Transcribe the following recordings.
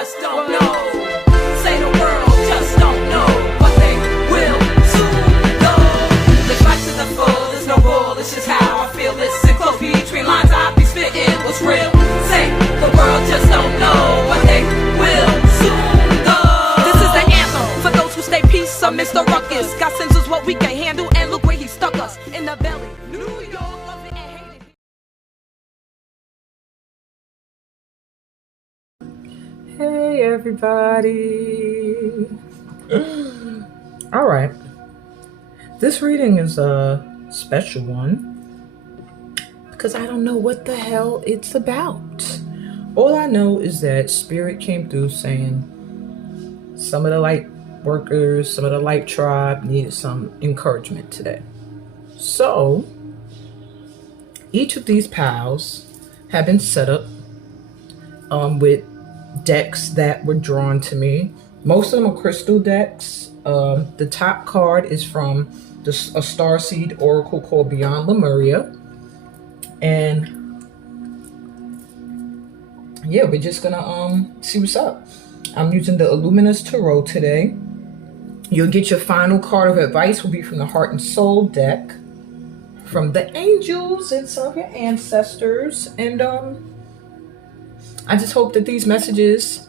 just don't know. Say the world just don't know, but they will soon go. Let's rise to the full, there's no rule, it's just how I feel. Listen close between lines, I be spitting what's real. Say the world just don't know, but they will soon go. This is the anthem for those who stay peace amidst the ruckus. God sends us what we can handle, and look where he stuck us, in the belly. New York, love it and hate it. Hey everybody. All right, this reading is a special one because I don't know what the hell it's about. All I know is that Spirit came through saying some of the light workers, some of the light tribe needed some encouragement today. So each of these piles have been set up with decks that were drawn to me. Most of them are crystal decks. The top card is from a starseed oracle called Beyond Lemuria. And yeah, we're just gonna see what's up. I'm using the Illuminous Tarot today. You'll get your final card of advice will be from the Heart and Soul deck, from the angels and some of your ancestors. And I just hope that these messages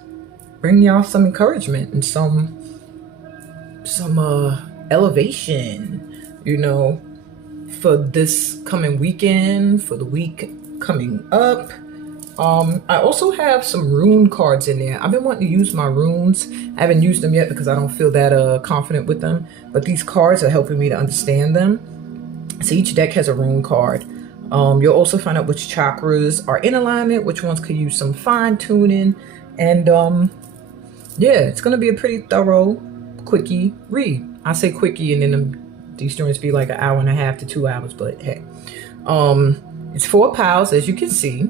bring y'all some encouragement and some elevation, you know, for this coming weekend, for the week coming up. I also have some rune cards in there. I've been wanting to use my runes. I haven't used them yet because I don't feel that confident with them. But these cards are helping me to understand them. So each deck has a rune card. You'll also find out which chakras are in alignment, which ones could use some fine tuning. And yeah, it's going to be a pretty thorough, quickie read. I say quickie and then these joints be like an hour and a half to 2 hours, but hey. It's 4 piles, as you can see.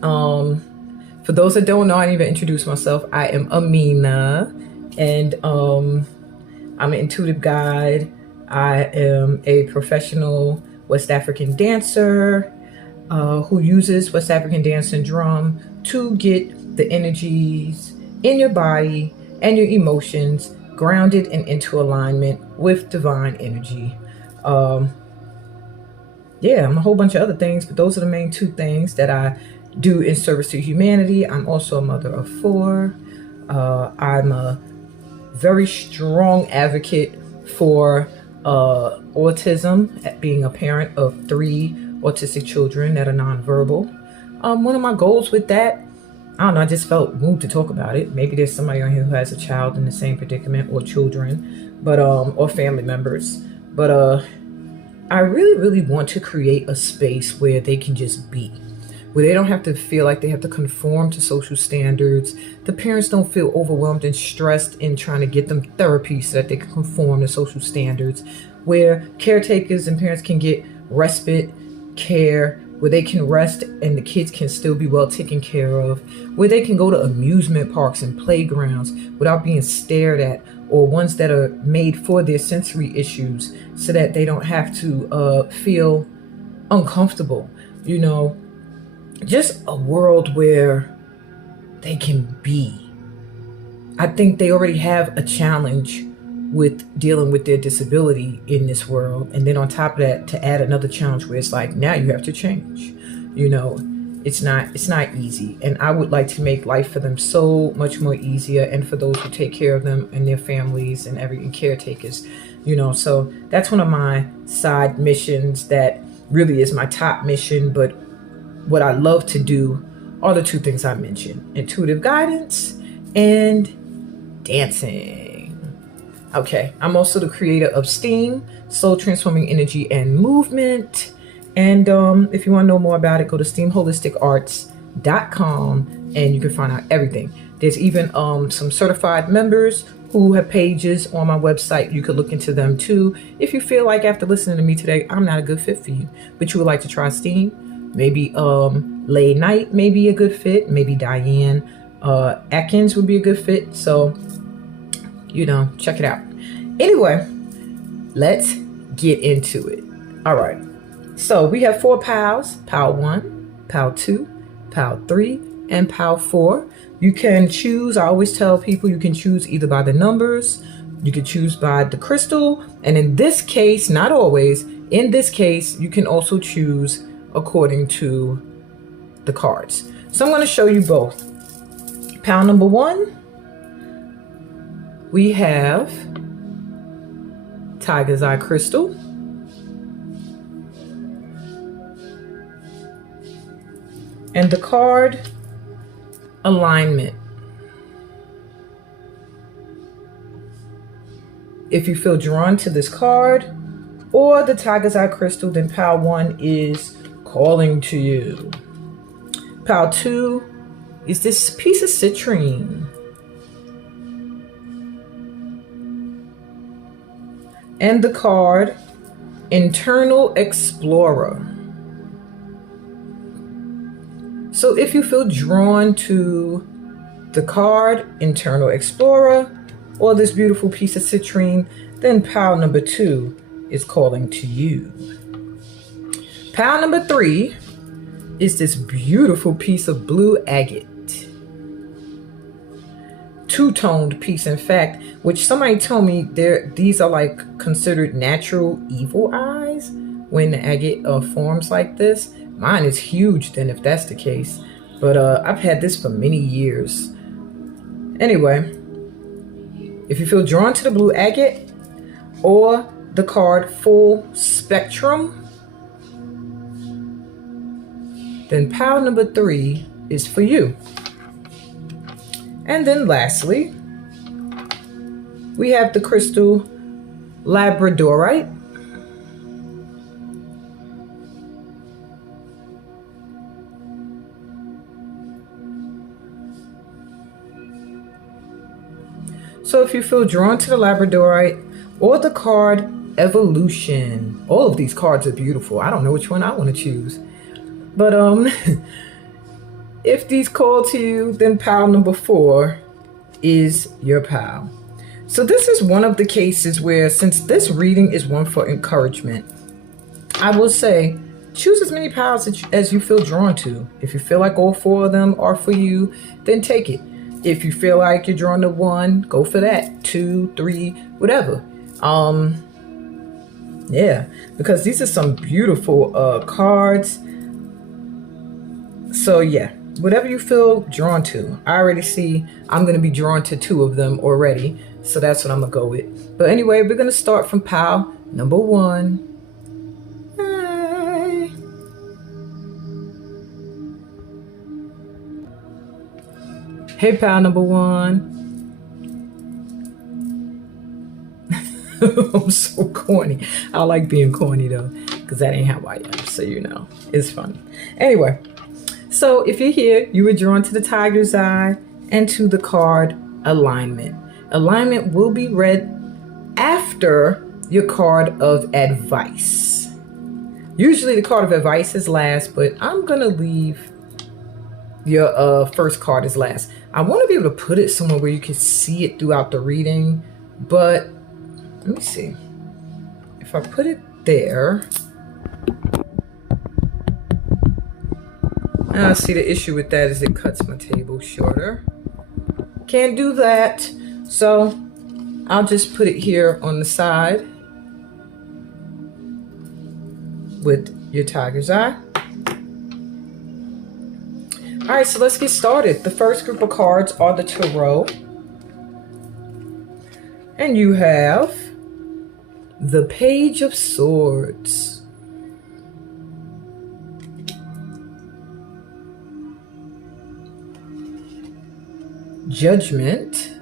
For those that don't know, I didn't even introduce myself. I am Amina, and I'm an intuitive guide. I am a professional West African dancer who uses West African dance and drum to get the energies in your body and your emotions grounded and into alignment with divine energy. Yeah, I'm a whole bunch of other things, but those are the main 2 things that I do in service to humanity. I'm also a mother of 4. I'm a very strong advocate for autism, being a parent of 3 autistic children that are nonverbal. One of my goals with that, I don't know, I just felt moved to talk about it. Maybe there's somebody on here who has a child in the same predicament, or children, but or family members. But I really want to create a space where they can just be, where they don't have to feel like they have to conform to social standards. The parents don't feel overwhelmed and stressed in trying to get them therapy so that they can conform to social standards, where caretakers and parents can get respite care, where they can rest and the kids can still be well taken care of, where they can go to amusement parks and playgrounds without being stared at, or ones that are made for their sensory issues so that they don't have to feel uncomfortable, you know. Just a world where they can be. I think they already have a challenge with dealing with their disability in this world. And then on top of that, to add another challenge where it's like, now you have to change. You know, it's not easy. And I would like to make life for them so much more easier, and for those who take care of them and their families and caretakers, you know. So that's one of my side missions that really is my top mission. But what I love to do are the 2 things I mentioned: intuitive guidance and dancing. Okay, I'm also the creator of STEAM, Soul Transforming Energy and Movement. And if you want to know more about it, go to steamholisticarts.com and you can find out everything. There's even some certified members who have pages on my website. You could look into them too. If you feel like after listening to me today, I'm not a good fit for you, but you would like to try STEAM, maybe Lay Knight may be a good fit. Maybe Diane Atkins would be a good fit. So, you know, check it out. Anyway, let's get into it. All right. So we have 4 piles: pile 1, pile 2, pile 3, and pile 4. You can choose, I always tell people you can choose either by the numbers, you can choose by the crystal, and in this case, not always, in this case, you can also choose according to the cards. So I'm going to show you both. Pile number 1, we have Tiger's Eye Crystal. And the card Alignment. If you feel drawn to this card or the Tiger's Eye Crystal, then pile 1 is calling to you. Pile 2 is this piece of citrine. And the card Internal Explorer. So if you feel drawn to the card Internal Explorer or this beautiful piece of citrine, then pile number 2 is calling to you. Pile number 3 is this beautiful piece of blue agate. Two-toned piece, in fact, which somebody told me these are like considered natural evil eyes when the agate forms like this. Mine is huge then if that's the case, but I've had this for many years. Anyway, if you feel drawn to the blue agate or the card Full Spectrum, then pile number 3 is for you. And then lastly, we have the crystal Labradorite. So if you feel drawn to the Labradorite or the card Evolution, all of these cards are beautiful. I don't know which one I want to choose. But if these call to you, then pile number 4 is your pile. So this is one of the cases where, since this reading is one for encouragement, I will say choose as many piles as you feel drawn to. If you feel like all 4 of them are for you, then take it. If you feel like you're drawn to 1, go for that. 2, 3, whatever. Yeah, because these are some beautiful cards. So yeah, whatever you feel drawn to. I already see I'm going to be drawn to 2 of them already. So that's what I'm going to go with. But anyway, we're going to start from pile number 1. Hi. Hey, pile number 1. I'm so corny. I like being corny though, because that ain't how I am. So you know, it's funny. Anyway. So if you're here, you were drawn to the Tiger's Eye and to the card Alignment. Alignment will be read after your card of advice. Usually the card of advice is last, but I'm going to leave your first card as last. I want to be able to put it somewhere where you can see it throughout the reading, but let me see. If I put it there... see, the issue with that is it cuts my table shorter. Can't do that. So I'll just put it here on the side with your Tiger's Eye. All right, so let's get started. The first group of cards are the Tarot. And you have the Page of Swords. Judgment.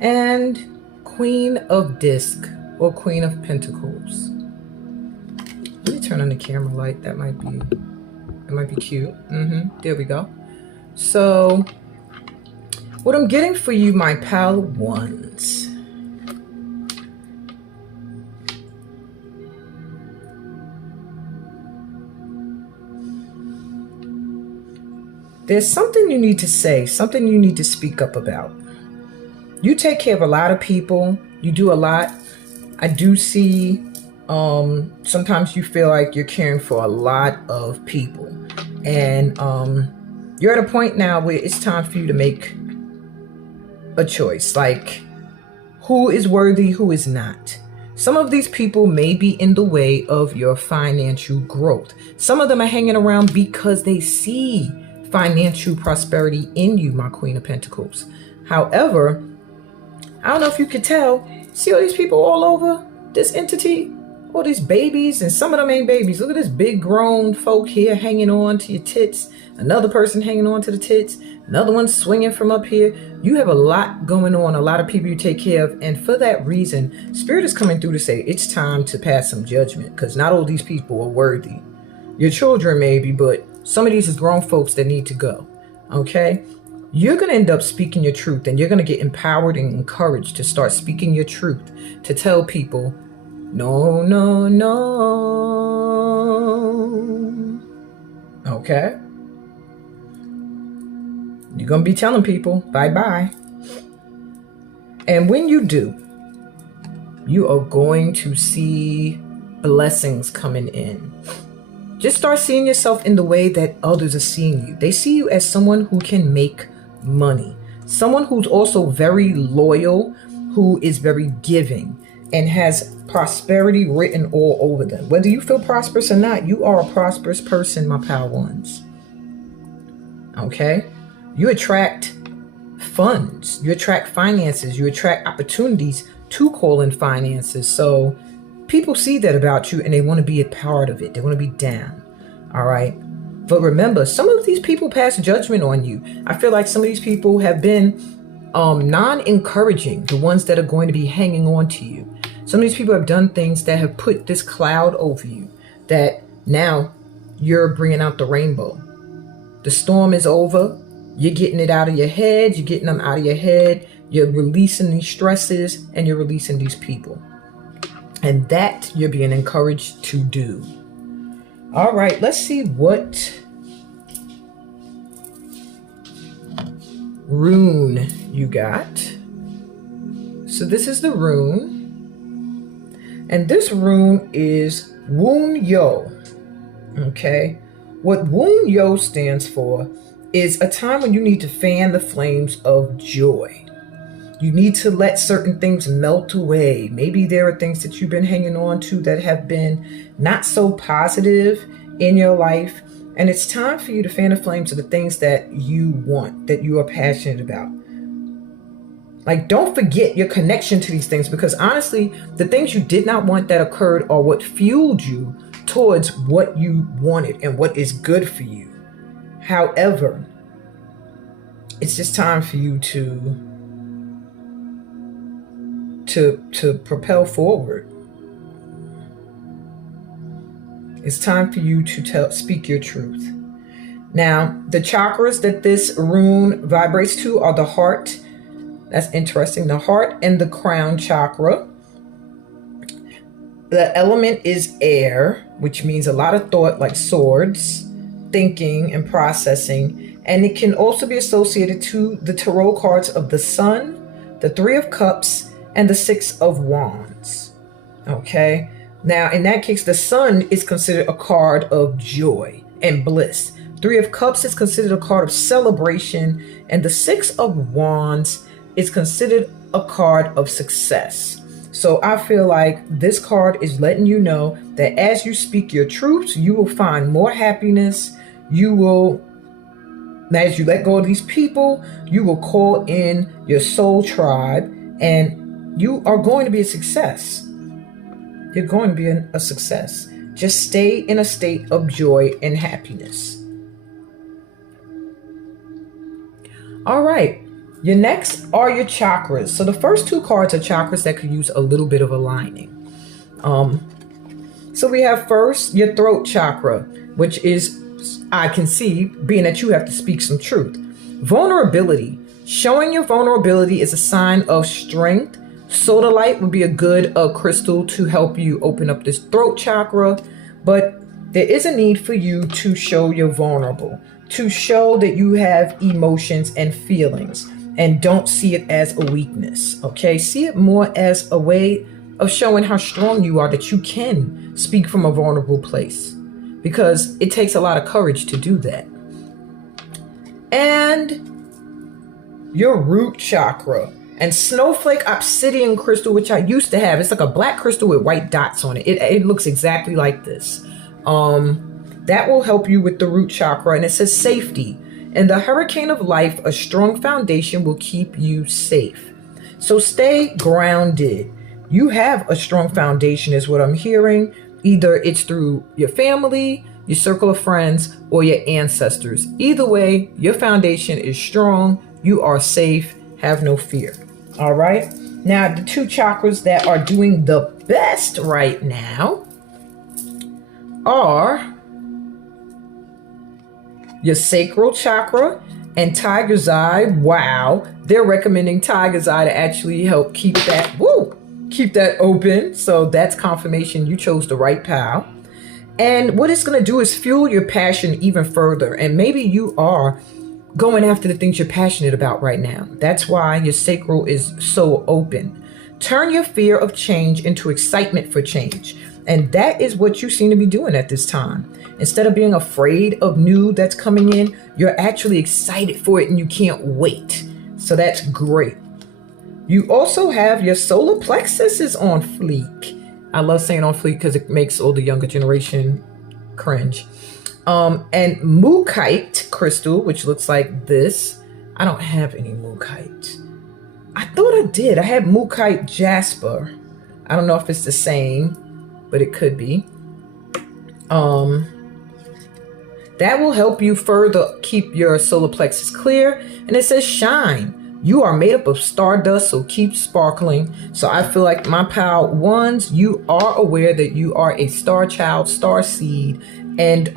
And Queen of Disc or Queen of Pentacles. Let me turn on the camera light. That might be cute. There we go. So what I'm getting for you, my pal ones. There's something you need to say, something you need to speak up about. You take care of a lot of people. You do a lot. I do see Sometimes you feel like you're caring for a lot of people, and you're at a point now where it's time for you to make a choice, like who is worthy, who is not. Some of these people may be in the way of your financial growth. Some of them are hanging around because they see financial prosperity in you, my Queen of Pentacles. However, I don't know if you could tell, see all these people all over this entity? All these babies, and some of them ain't babies. Look at this big grown folk here hanging on to your tits. Another person hanging on to the tits. Another one swinging from up here. You have a lot going on, a lot of people you take care of. And for that reason, Spirit is coming through to say it's time to pass some judgment, because not all these people are worthy. Your children maybe, but some of these is grown folks that need to go. Okay? You're going to end up speaking your truth, and you're going to get empowered and encouraged to start speaking your truth, to tell people, no, no, no. Okay? You're going to be telling people bye-bye. And when you do, you are going to see blessings coming in. Just start seeing yourself in the way that others are seeing you. They see you as someone who can make money. Someone who's also very loyal, who is very giving, and has prosperity written all over them. Whether you feel prosperous or not, you are a prosperous person, my Power Ones. Okay? You attract funds, you attract finances, you attract opportunities to call in finances. So people see that about you and they want to be a part of it. They want to be down. All right? But remember, some of these people pass judgment on you. I feel like some of these people have been non-encouraging, the ones that are going to be hanging on to you. Some of these people have done things that have put this cloud over you, that now you're bringing out the rainbow. The storm is over. You're getting it out of your head. You're getting them out of your head. You're releasing these stresses, and you're releasing these people. And that you're being encouraged to do. All right, let's see what rune you got. So this is the rune. And this rune is Woon Yo. Okay. What Woon Yo stands for is a time when you need to fan the flames of joy. You need to let certain things melt away. Maybe there are things that you've been hanging on to that have been not so positive in your life. And it's time for you to fan the flames of the things that you want, that you are passionate about. Like, don't forget your connection to these things, because honestly, the things you did not want that occurred are what fueled you towards what you wanted and what is good for you. However, it's just time for you to propel forward. It's time for you to speak your truth. Now, the chakras that this rune vibrates to are the heart. That's interesting. The heart and the crown chakra. The element is air, which means a lot of thought, like swords, thinking and processing. And it can also be associated to the tarot cards of the Sun, the Three of Cups, and the Six of Wands. Okay. Now, in that case, the Sun is considered a card of joy and bliss. Three of Cups is considered a card of celebration. And the Six of Wands is considered a card of success. So I feel like this card is letting you know that as you speak your truths, you will find more happiness. You will, as you let go of these people, you will call in your soul tribe, and you are going to be a success. You're going to be a success. Just stay in a state of joy and happiness. All right. Your next are your chakras. So the first two cards are chakras that could use a little bit of aligning. So we have first your throat chakra, which is, I can see, being that you have to speak some truth. Vulnerability. Showing your vulnerability is a sign of strength. Sodalite would be a good crystal to help you open up this throat chakra. But there is a need for you to show you're vulnerable, to show that you have emotions and feelings. And don't see it as a weakness, okay? See it more as a way of showing how strong you are, that you can speak from a vulnerable place, because it takes a lot of courage to do that. And your root chakra and snowflake obsidian crystal, which I used to have. It's like a black crystal with white dots on it. It looks exactly like this. That will help you with the root chakra. And it says safety. In the hurricane of life, a strong foundation will keep you safe. So stay grounded. You have a strong foundation is what I'm hearing. Either it's through your family, your circle of friends, or your ancestors. Either way, your foundation is strong. You are safe. Have no fear. All right. Now, the 2 chakras that are doing the best right now are your sacral chakra and tiger's eye. Wow. They're recommending tiger's eye to actually help keep that open. So that's confirmation you chose the right pal. And what it's going to do is fuel your passion even further. And maybe you are going after the things you're passionate about right now. That's why your sacral is so open. Turn your fear of change into excitement for change. And that is what you seem to be doing at this time. Instead of being afraid of new that's coming in, you're actually excited for it and you can't wait. So that's great. You also have your solar plexus is on fleek. I love saying on fleek because it makes all the younger generation cringe. And mookaite crystal, which looks like this. I don't have any mookaite. I thought I did. I had mookaite jasper. I don't know if it's the same, but it could be. That will help you further keep your solar plexus clear. And it says shine. You are made up of stardust, so keep sparkling. So I feel like my pal ones, you are aware that you are a star child, star seed, and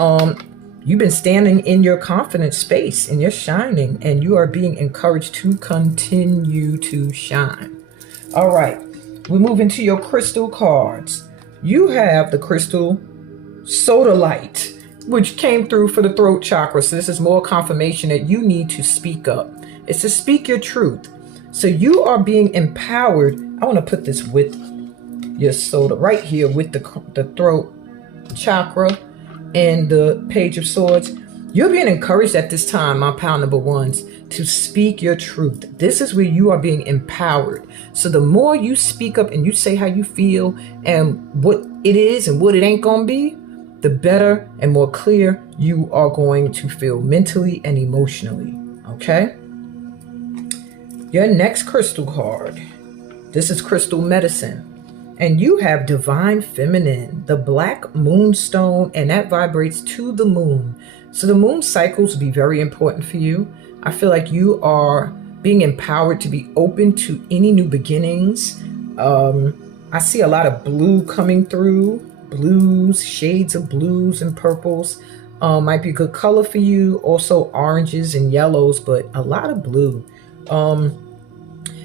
you've been standing in your confident space and you're shining, and you are being encouraged to continue to shine. All right, we move into your crystal cards. You have the crystal sodalite, which came through for the throat chakra. So this is more confirmation that you need to speak up. It's to speak your truth. So you are being empowered. I want to put this with your soda right here with the throat chakra and the Page of Swords. You're being encouraged at this time, my pal number ones, to speak your truth. This is where you are being empowered. So the more you speak up and you say how you feel and what it is and what it ain't gonna be, the better and more clear you are going to feel mentally and emotionally. Okay? Your next crystal card. This is crystal medicine. And you have divine feminine, the black moonstone, and that vibrates to the moon. So the moon cycles will be very important for you. I feel like you are being empowered to be open to any new beginnings. I see a lot of blue coming through, blues, shades of blues and purples. Might be a good color for you. Also oranges and yellows, but a lot of blue.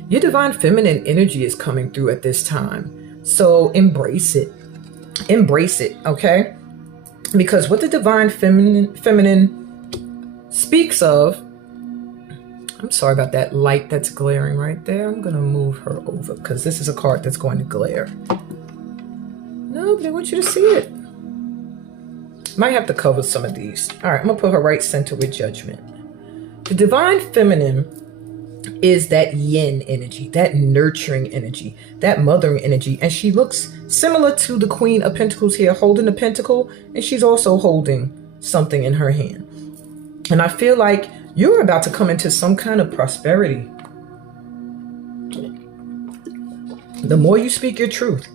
Your divine feminine energy is coming through at this time. So embrace it. Embrace it, okay? Because what the divine feminine speaks of, I'm sorry about that light that's glaring right there. I'm going to move her over because this is a card that's going to glare. No, but I want you to see it. Might have to cover some of these. All right, I'm going to put her right center with judgment. The divine feminine is that yin energy, that nurturing energy, that mothering energy. And she looks similar to the Queen of Pentacles here, holding the pentacle, and she's also holding something in her hand. And I feel like you're about to come into some kind of prosperity. The more you speak your truth,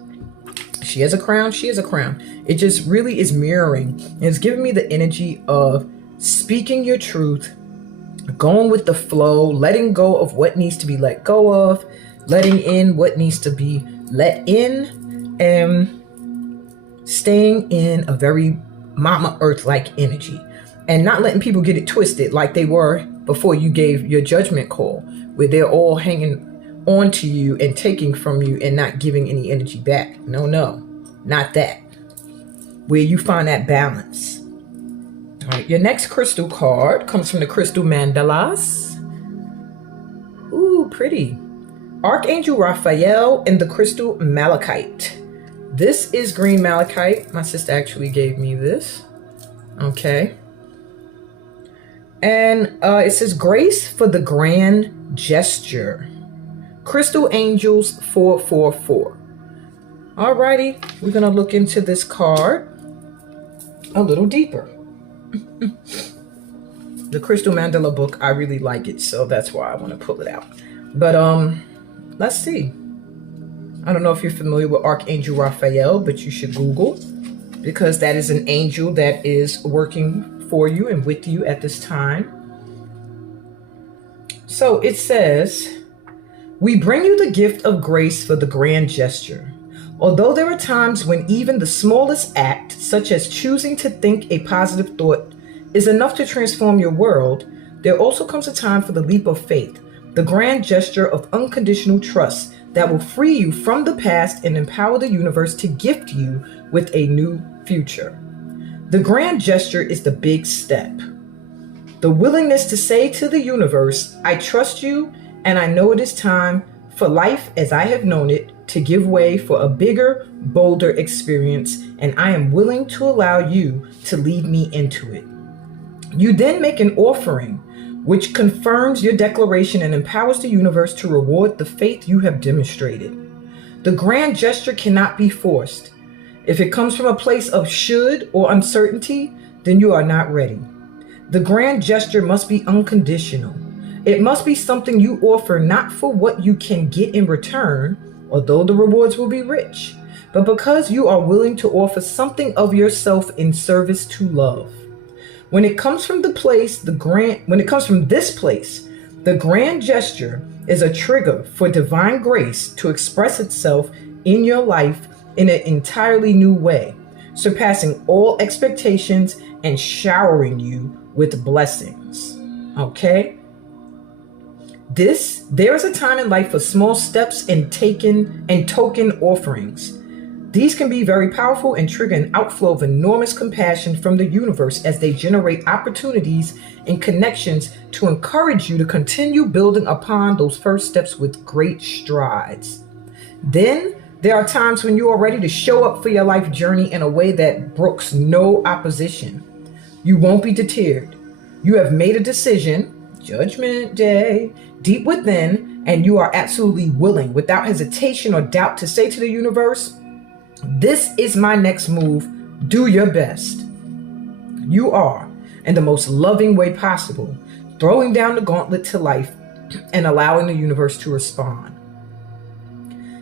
she has a crown, she has a crown. It just really is mirroring. And it's giving me the energy of speaking your truth, going with the flow, letting go of what needs to be let go of, letting in what needs to be let in, and staying in a very Mama Earth-like energy and not letting people get it twisted like they were before you gave your judgment call, where they're all hanging on to you and taking from you and not giving any energy back. No, not that. Where you find that balance. All right, your next crystal card comes from the crystal mandalas. Ooh, pretty. Archangel Raphael and the crystal malachite. This is green malachite. My sister actually gave me this. Okay. And it says grace for the grand gesture. Crystal Angels 444. Alrighty, we're going to look into this card a little deeper. The Crystal Mandala book, I really like it, so that's why I want to pull it out. But let's see. I don't know if you're familiar with Archangel Raphael, but you should Google, because that is an angel that is working for you and with you at this time. So it says, we bring you the gift of grace for the grand gesture. Although there are times when even the smallest act, such as choosing to think a positive thought, is enough to transform your world, there also comes a time for the leap of faith, the grand gesture of unconditional trust that will free you from the past and empower the universe to gift you with a new future. The grand gesture is the big step. The willingness to say to the universe, I trust you and I know it is time for life as I have known it to give way for a bigger, bolder experience, and I am willing to allow you to lead me into it. You then make an offering, which confirms your declaration and empowers the universe to reward the faith you have demonstrated. The grand gesture cannot be forced. If it comes from a place of should or uncertainty, then you are not ready. The grand gesture must be unconditional. It must be something you offer not for what you can get in return, although the rewards will be rich, but because you are willing to offer something of yourself in service to love. When it comes from this place, the grand gesture is a trigger for divine grace to express itself in your life in an entirely new way, surpassing all expectations and showering you with blessings. Okay? There is a time in life for small steps and token offerings. These can be very powerful and trigger an outflow of enormous compassion from the universe as they generate opportunities and connections to encourage you to continue building upon those first steps with great strides. Then there are times when you are ready to show up for your life journey in a way that brooks no opposition. You won't be deterred. You have made a decision, Judgment Day, deep within, and you are absolutely willing, without hesitation or doubt, to say to the universe, this is my next move. Do your best. You are, in the most loving way possible, throwing down the gauntlet to life and allowing the universe to respond.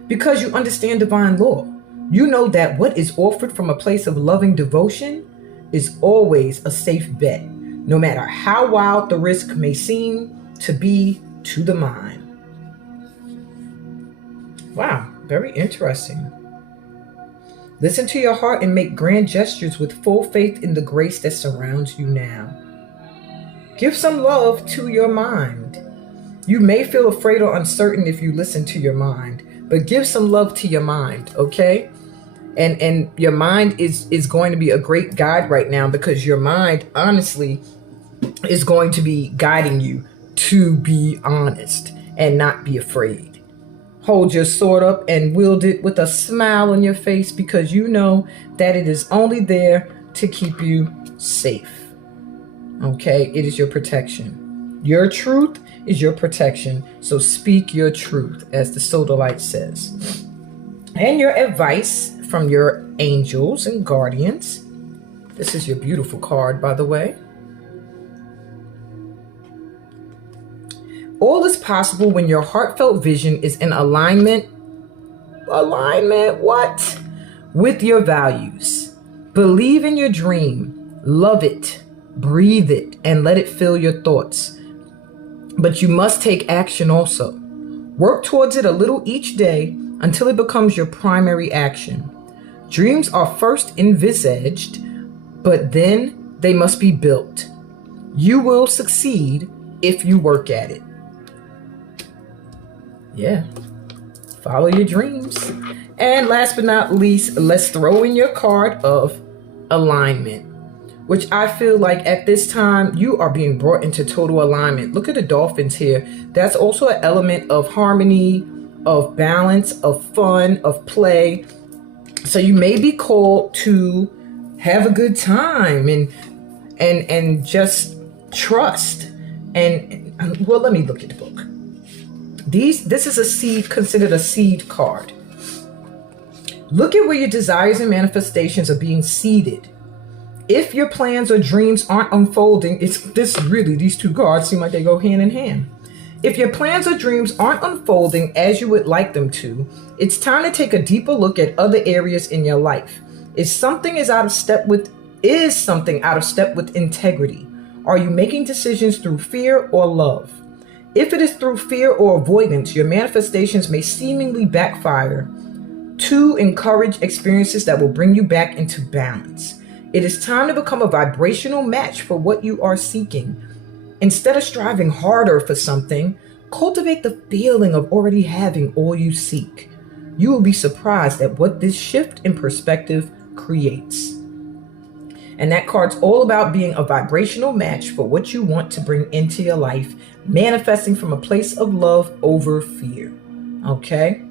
Because you understand divine law, you know that what is offered from a place of loving devotion is always a safe bet, no matter how wild the risk may seem to be to the mind. Wow, very interesting. Listen to your heart and make grand gestures with full faith in the grace that surrounds you now. Give some love to your mind. You may feel afraid or uncertain if you listen to your mind, but give some love to your mind, okay? And your mind is going to be a great guide right now, because your mind, honestly, is going to be guiding you to be honest and not be afraid. Hold your sword up and wield it with a smile on your face, because you know that it is only there to keep you safe. Okay, it is your protection. Your truth is your protection. So speak your truth, as the Sodalite says. And your advice from your angels and guardians. This is your beautiful card, by the way. All is possible when your heartfelt vision is in alignment what? With your values. Believe in your dream, love it, breathe it, and let it fill your thoughts. But you must take action also. Work towards it a little each day until it becomes your primary action. Dreams are first envisaged, but then they must be built. You will succeed if you work at it. Yeah. Follow your dreams. And last but not least, let's throw in your card of alignment, which I feel like at this time you are being brought into total alignment. Look at the dolphins here. That's also an element of harmony, of balance, of fun, of play. So you may be called to have a good time and just trust. And well, let me look at the book. This is a seed, considered a seed card. Look at where your desires and manifestations are being seeded. If your plans or dreams aren't unfolding, these two cards seem like they go hand in hand. If your plans or dreams aren't unfolding as you would like them to, it's time to take a deeper look at other areas in your life. Is something out of step with integrity? Are you making decisions through fear or love? If it is through fear or avoidance, your manifestations may seemingly backfire. To encourage experiences that will bring you back into balance. It is time to become a vibrational match for what you are seeking. Instead of striving harder for something, cultivate the feeling of already having all you seek. You will be surprised at what this shift in perspective creates. And that card's all about being a vibrational match for what you want to bring into your life, manifesting from a place of love over fear. Okay?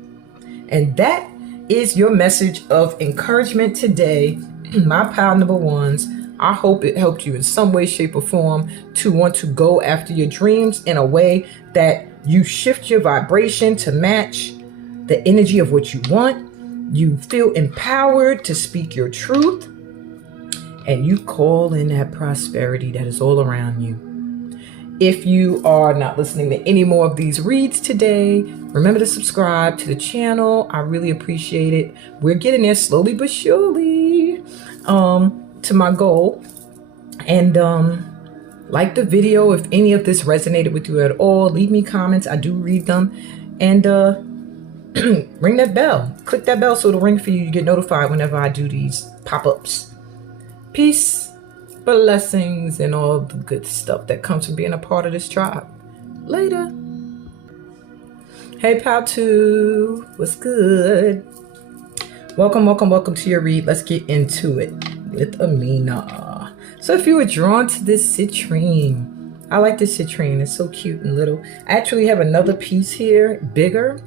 And that is your message of encouragement today, my pile number ones. I hope it helped you in some way, shape, or form to want to go after your dreams in a way that you shift your vibration to match the energy of what you want. You feel empowered to speak your truth, and you call in that prosperity that is all around you. If you are not listening to any more of these reads today, remember to subscribe to the channel. I really appreciate it. We're getting there slowly but surely to my goal. And like the video if any of this resonated with you at all. Leave me comments. I do read them. And ring that bell. Click that bell so it'll ring for you. You get notified whenever I do these pop-ups. Peace, blessings, and all the good stuff that comes from being a part of this tribe. Later. Hey, Pal 2. What's good? Welcome to your read. Let's get into it with Amina. So if you were drawn to this citrine, I like this citrine. It's so cute and little. I actually have another piece here, bigger.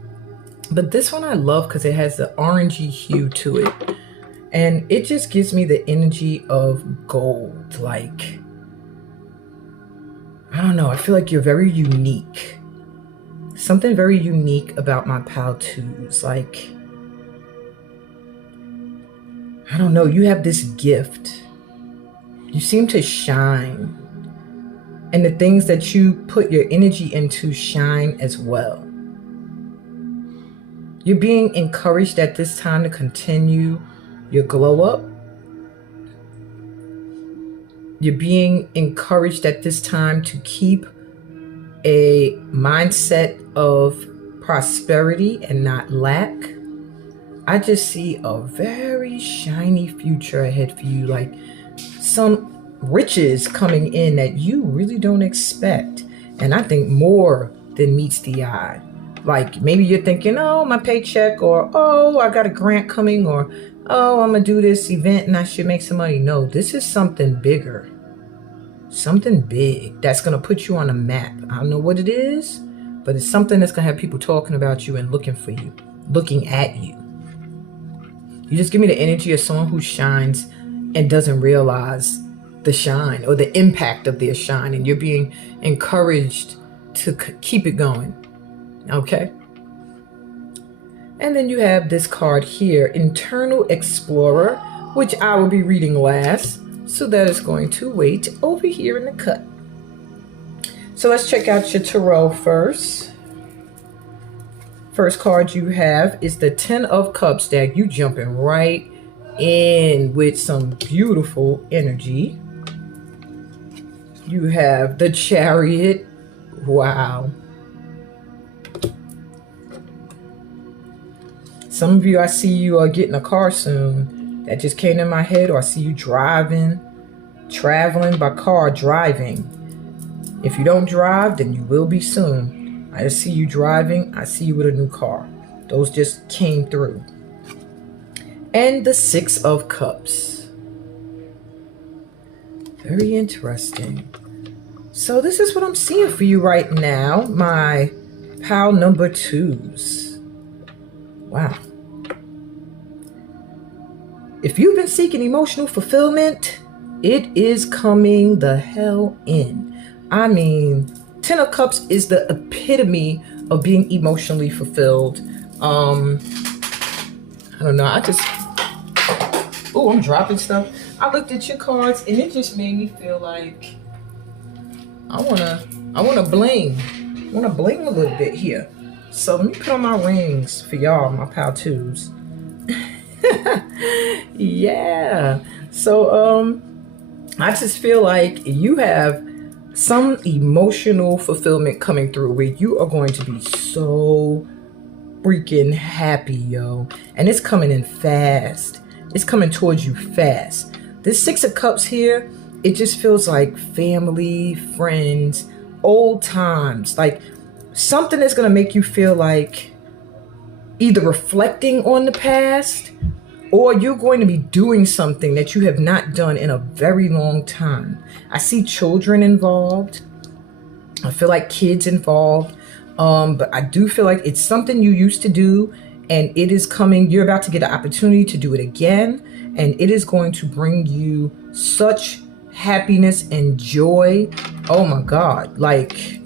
But this one I love because it has the orangey hue to it. And it just gives me the energy of gold. Like, I don't know. I feel like you're very unique. Something very unique about my Pal 2s. Like, I don't know. You have this gift. You seem to shine. And the things that you put your energy into shine as well. You're being encouraged at this time to continue your glow up. You're being encouraged at this time to keep a mindset of prosperity and not lack. I just see a very shiny future ahead for you, like some riches coming in that you really don't expect. And I think more than meets the eye. Like maybe you're thinking, oh, my paycheck, or oh, I got a grant coming, or oh, I'm going to do this event and I should make some money. No, this is something bigger. Something big that's going to put you on a map. I don't know what it is, but it's something that's going to have people talking about you and looking for you, looking at you. You just give me the energy of someone who shines and doesn't realize the shine or the impact of their shine. And you're being encouraged to keep it going. Okay. And then you have this card here, Internal Explorer, which I will be reading last. So that is going to wait over here in the cut. So let's check out your tarot first. First card you have is the 10 of Cups deck. You jumping right in with some beautiful energy. You have the Chariot. Wow. Some of you, I see you are getting a car soon. That just came in my head. Or I see you driving, traveling by car, driving. If you don't drive, then you will be soon. I just see you driving. I see you with a new car. Those just came through. And the 6 of Cups. Very interesting. So this is what I'm seeing for you right now, my pal number 2s. Wow. If you've been seeking emotional fulfillment, it is coming the hell in. I mean, Ten of Cups is the epitome of being emotionally fulfilled. I don't know. I'm dropping stuff. I looked at your cards and it just made me feel like I wanna bling. I wanna bling a little bit here. So let me put on my rings for y'all, my pal twos. Yeah. So I just feel like you have some emotional fulfillment coming through where you are going to be so freaking happy, yo. And it's coming in fast. It's coming towards you fast. This Six of Cups here, it just feels like family, friends, old times. Like something that's going to make you feel like either reflecting on the past or you're going to be doing something that you have not done in a very long time. I see children involved. I feel like kids involved. But I do feel like it's something you used to do and it is coming. You're about to get an opportunity to do it again. And it is going to bring you such happiness and joy. Oh my God. Like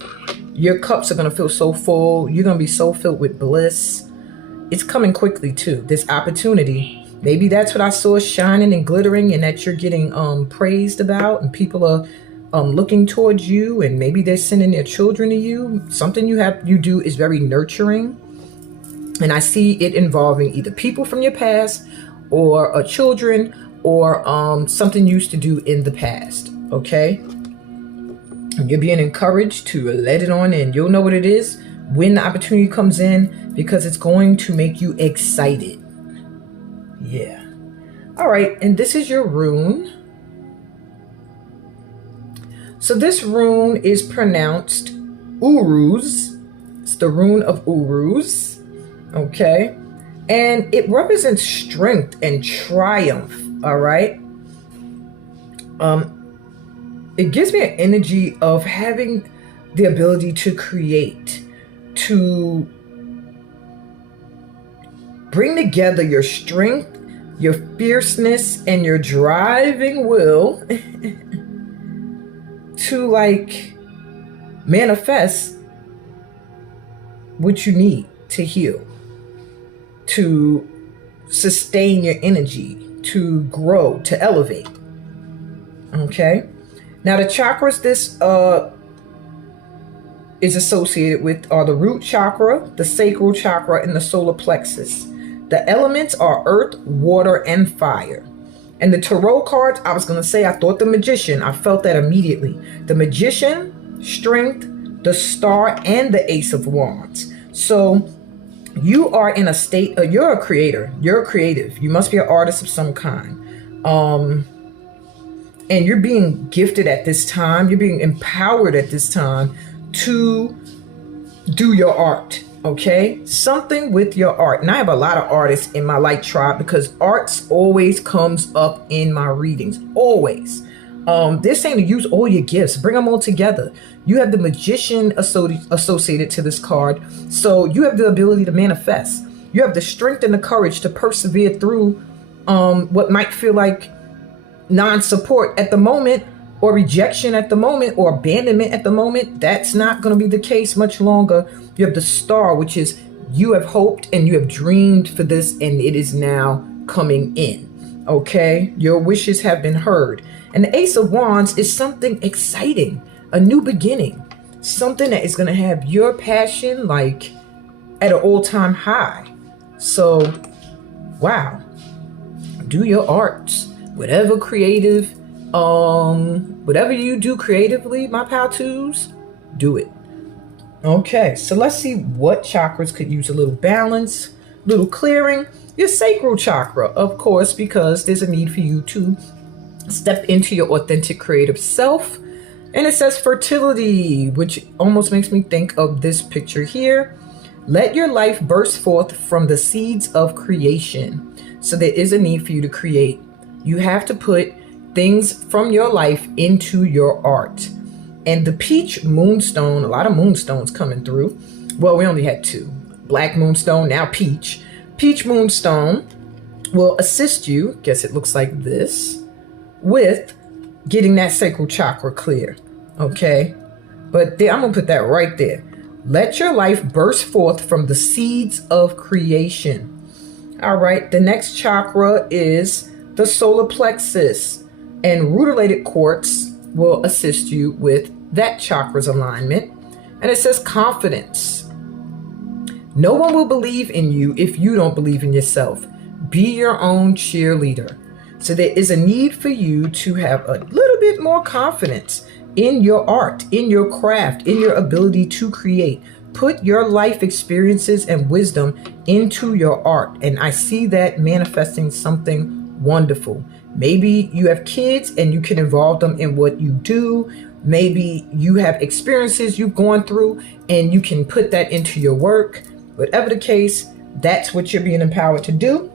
your cups are going to feel so full. You're going to be so filled with bliss. It's coming quickly too. This opportunity. Maybe that's what I saw shining and glittering and that you're getting praised about and people are looking towards you and maybe they're sending their children to you. Something you do is very nurturing. And I see it involving either people from your past or children or something you used to do in the past. Okay. And you're being encouraged to let it on in. You'll know what it is when the opportunity comes in because it's going to make you excited. Yeah. All right. And this is your rune. So this rune is pronounced Uruz. It's the rune of Uruz. Okay. And it represents strength and triumph. All right. It gives me an energy of having the ability to create, to bring together your strength, your fierceness, and your driving will to like manifest what you need to heal, to sustain your energy, to grow, to elevate. Okay. Now the chakras this is associated with are the root chakra, the sacral chakra, and the solar plexus. The elements are earth, water, and fire. And the tarot cards, I was going to say, I thought the magician. I felt that immediately. The magician, strength, the star, and the ace of wands. So you are in a state, you're a creator. You're a creative. You must be an artist of some kind. And you're being gifted at this time. You're being empowered at this time to do your art. Okay, something with your art. And I have a lot of artists in my light tribe because arts always comes up in my readings. Always. They're saying to use all your gifts, bring them all together. You have the magician associated to this card. So you have the ability to manifest. You have the strength and the courage to persevere through what might feel like non-support at the moment or rejection at the moment or abandonment at the moment. That's not going to be the case much longer. You have the star, which is you have hoped and you have dreamed for this and it is now coming in. Okay, your wishes have been heard. And the ace of wands is something exciting, a new beginning, something that is going to have your passion like at an all-time high. So wow, do your arts, whatever creative, whatever you do creatively, my pal twos, do it. Okay, so let's see what chakras could use a little balance, a little clearing. Your sacral chakra, of course, because there's a need for you to step into your authentic creative self. And it says fertility, which almost makes me think of this picture here. Let your life burst forth from the seeds of creation. So there is a need for you to create. You have to put things from your life into your art. And the peach moonstone, a lot of moonstones coming through. Well, we only had two. Black moonstone, now peach. Peach Moonstone will assist you, guess it looks like this, with getting that sacral chakra clear. Okay? But I'm going to put that right there. Let your life burst forth from the seeds of creation. All right. The next chakra is the solar plexus, and rutilated quartz will assist you with that chakra's alignment. And it says confidence. No one will believe in you if you don't believe in yourself. Be your own cheerleader. So there is a need for you to have a little bit more confidence in your art, in your craft, in your ability to create. Put your life experiences and wisdom into your art. And I see that manifesting something wonderful. Maybe you have kids and you can involve them in what you do. Maybe you have experiences you've gone through and you can put that into your work. Whatever the case, that's what you're being empowered to do.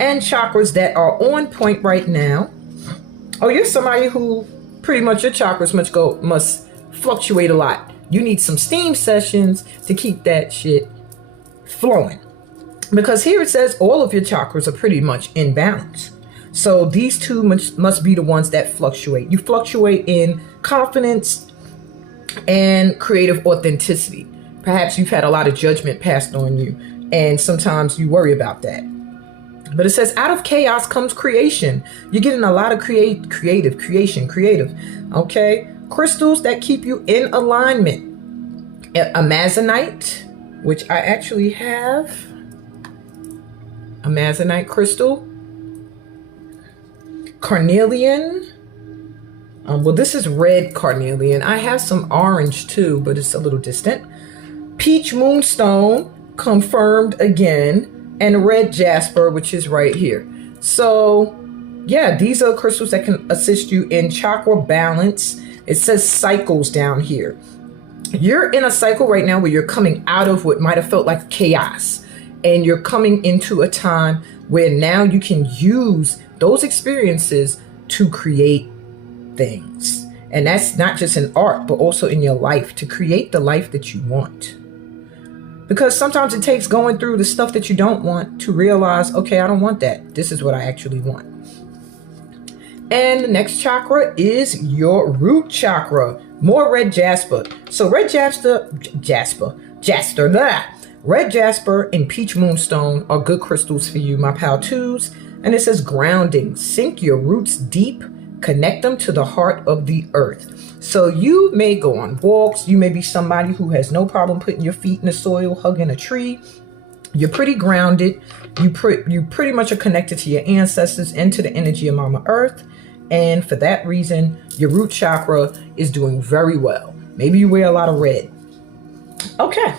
And chakras that are on point right now. Oh, you're somebody who pretty much your chakras must fluctuate a lot. You need some steam sessions to keep that shit flowing. Because here it says all of your chakras are pretty much in balance. So these two must be the ones that fluctuate. You fluctuate in confidence and creative authenticity. Perhaps you've had a lot of judgment passed on you, and sometimes you worry about that. But it says out of chaos comes creation. You're getting a lot of creative. Okay. Crystals that keep you in alignment. Amazonite, which I actually have. Amazonite crystal. Carnelian. Well, this is red carnelian. I have some orange too, but it's a little distant. Peach moonstone, confirmed again. And red jasper, which is right here. So yeah, these are crystals that can assist you in chakra balance. It says cycles down here. You're in a cycle right now where you're coming out of what might have felt like chaos. And you're coming into a time where now you can use those experiences to create things. And that's not just in art, but also in your life, to create the life that you want. Because sometimes it takes going through the stuff that you don't want to realize, okay, I don't want that. This is what I actually want. And the next chakra is your root chakra. More red jasper. So red jasper, red jasper and peach moonstone are good crystals for you, my pal twos. And it says grounding. Sink your roots deep. Connect them to the heart of the earth. So you may go on walks. You may be somebody who has no problem putting your feet in the soil, hugging a tree. You're pretty grounded. You pretty much are connected to your ancestors and to the energy of Mama Earth. And for that reason, your root chakra is doing very well. Maybe you wear a lot of red. Okay,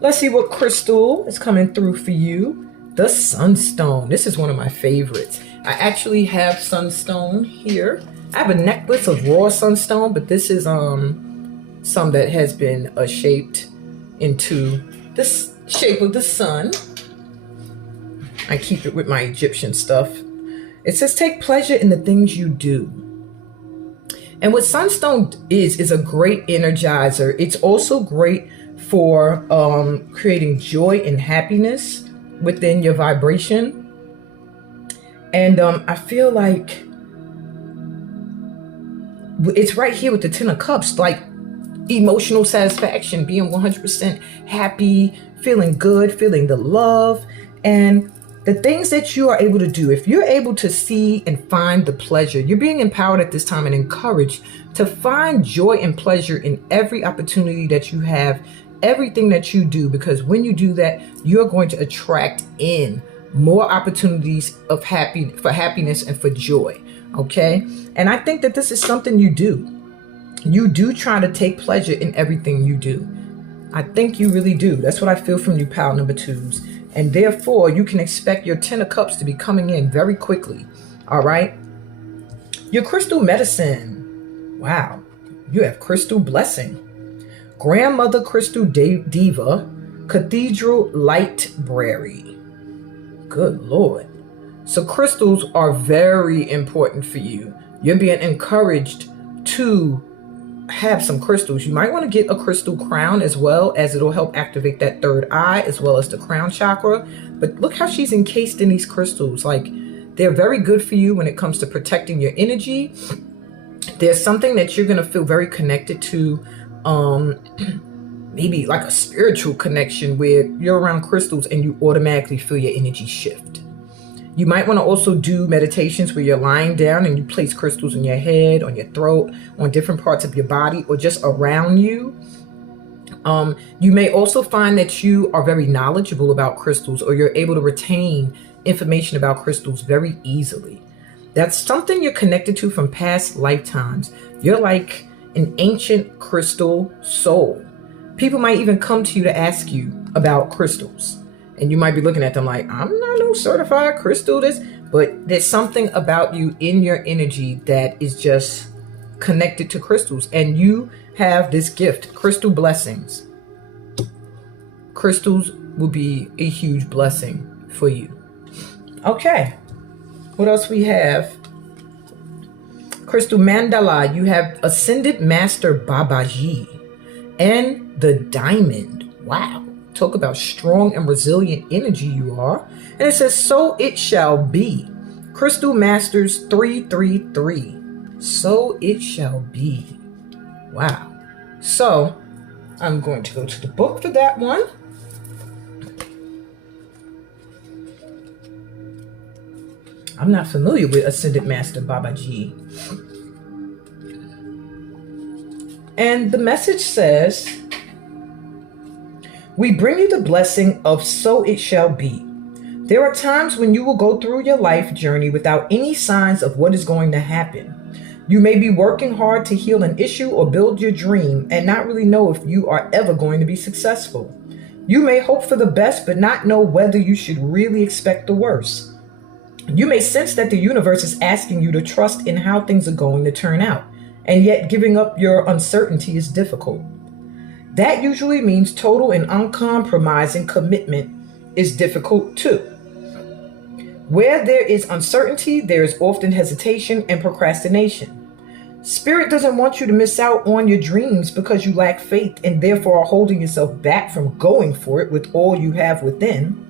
let's see what crystal is coming through for you. The sunstone. This is one of my favorites. I actually have sunstone here. I have a necklace of raw sunstone, but this is some that has been shaped into this shape of the sun. I keep it with my Egyptian stuff. It says take pleasure in the things you do. And what sunstone is a great energizer. It's also great for creating joy and happiness within your vibration. And I feel like it's right here with the Ten of Cups, like emotional satisfaction, being 100% happy, feeling good, feeling the love, and the things that you are able to do. If you're able to see and find the pleasure, you're being empowered at this time and encouraged to find joy and pleasure in every opportunity that you have, everything that you do, because when you do that, you're going to attract in more opportunities of happiness and for joy. Okay. And I think that this is something you do. You do try to take pleasure in everything you do. I think you really do. That's what I feel from you, pal number twos. And therefore, you can expect your Ten of Cups to be coming in very quickly. All right. Your crystal medicine. Wow. You have crystal blessing. Grandmother crystal diva. Cathedral library. Good Lord. So crystals are very important for you. You're being encouraged to have some crystals. You might want to get a crystal crown as well, as it'll help activate that third eye as well as the crown chakra. But look how she's encased in these crystals. Like, they're very good for you when it comes to protecting your energy. There's something that you're going to feel very connected to, maybe like a spiritual connection where you're around crystals and you automatically feel your energy shift. You might want to also do meditations where you're lying down and you place crystals on your head, on your throat, on different parts of your body, or just around you. You may also find that you are very knowledgeable about crystals, or you're able to retain information about crystals very easily. That's something you're connected to from past lifetimes. You're like an ancient crystal soul. People might even come to you to ask you about crystals. And you might be looking at them like, I'm not no certified crystal this, but there's something about you in your energy that is just connected to crystals. And you have this gift, crystal blessings. Crystals will be a huge blessing for you. Okay. What else we have? Crystal Mandala, you have Ascended Master Babaji and the Diamond. Wow. Talk about strong and resilient energy you are. And it says, so it shall be. Crystal Masters 333. So it shall be. Wow. So I'm going to go to the book for that one. I'm not familiar with Ascended Master Babaji. And the message says, we bring you the blessing of so it shall be. There are times when you will go through your life journey without any signs of what is going to happen. You may be working hard to heal an issue or build your dream and not really know if you are ever going to be successful. You may hope for the best but not know whether you should really expect the worst. You may sense that the universe is asking you to trust in how things are going to turn out, and yet giving up your uncertainty is difficult. That usually means total and uncompromising commitment is difficult too. Where there is uncertainty, there is often hesitation and procrastination. Spirit doesn't want you to miss out on your dreams because you lack faith and therefore are holding yourself back from going for it with all you have within.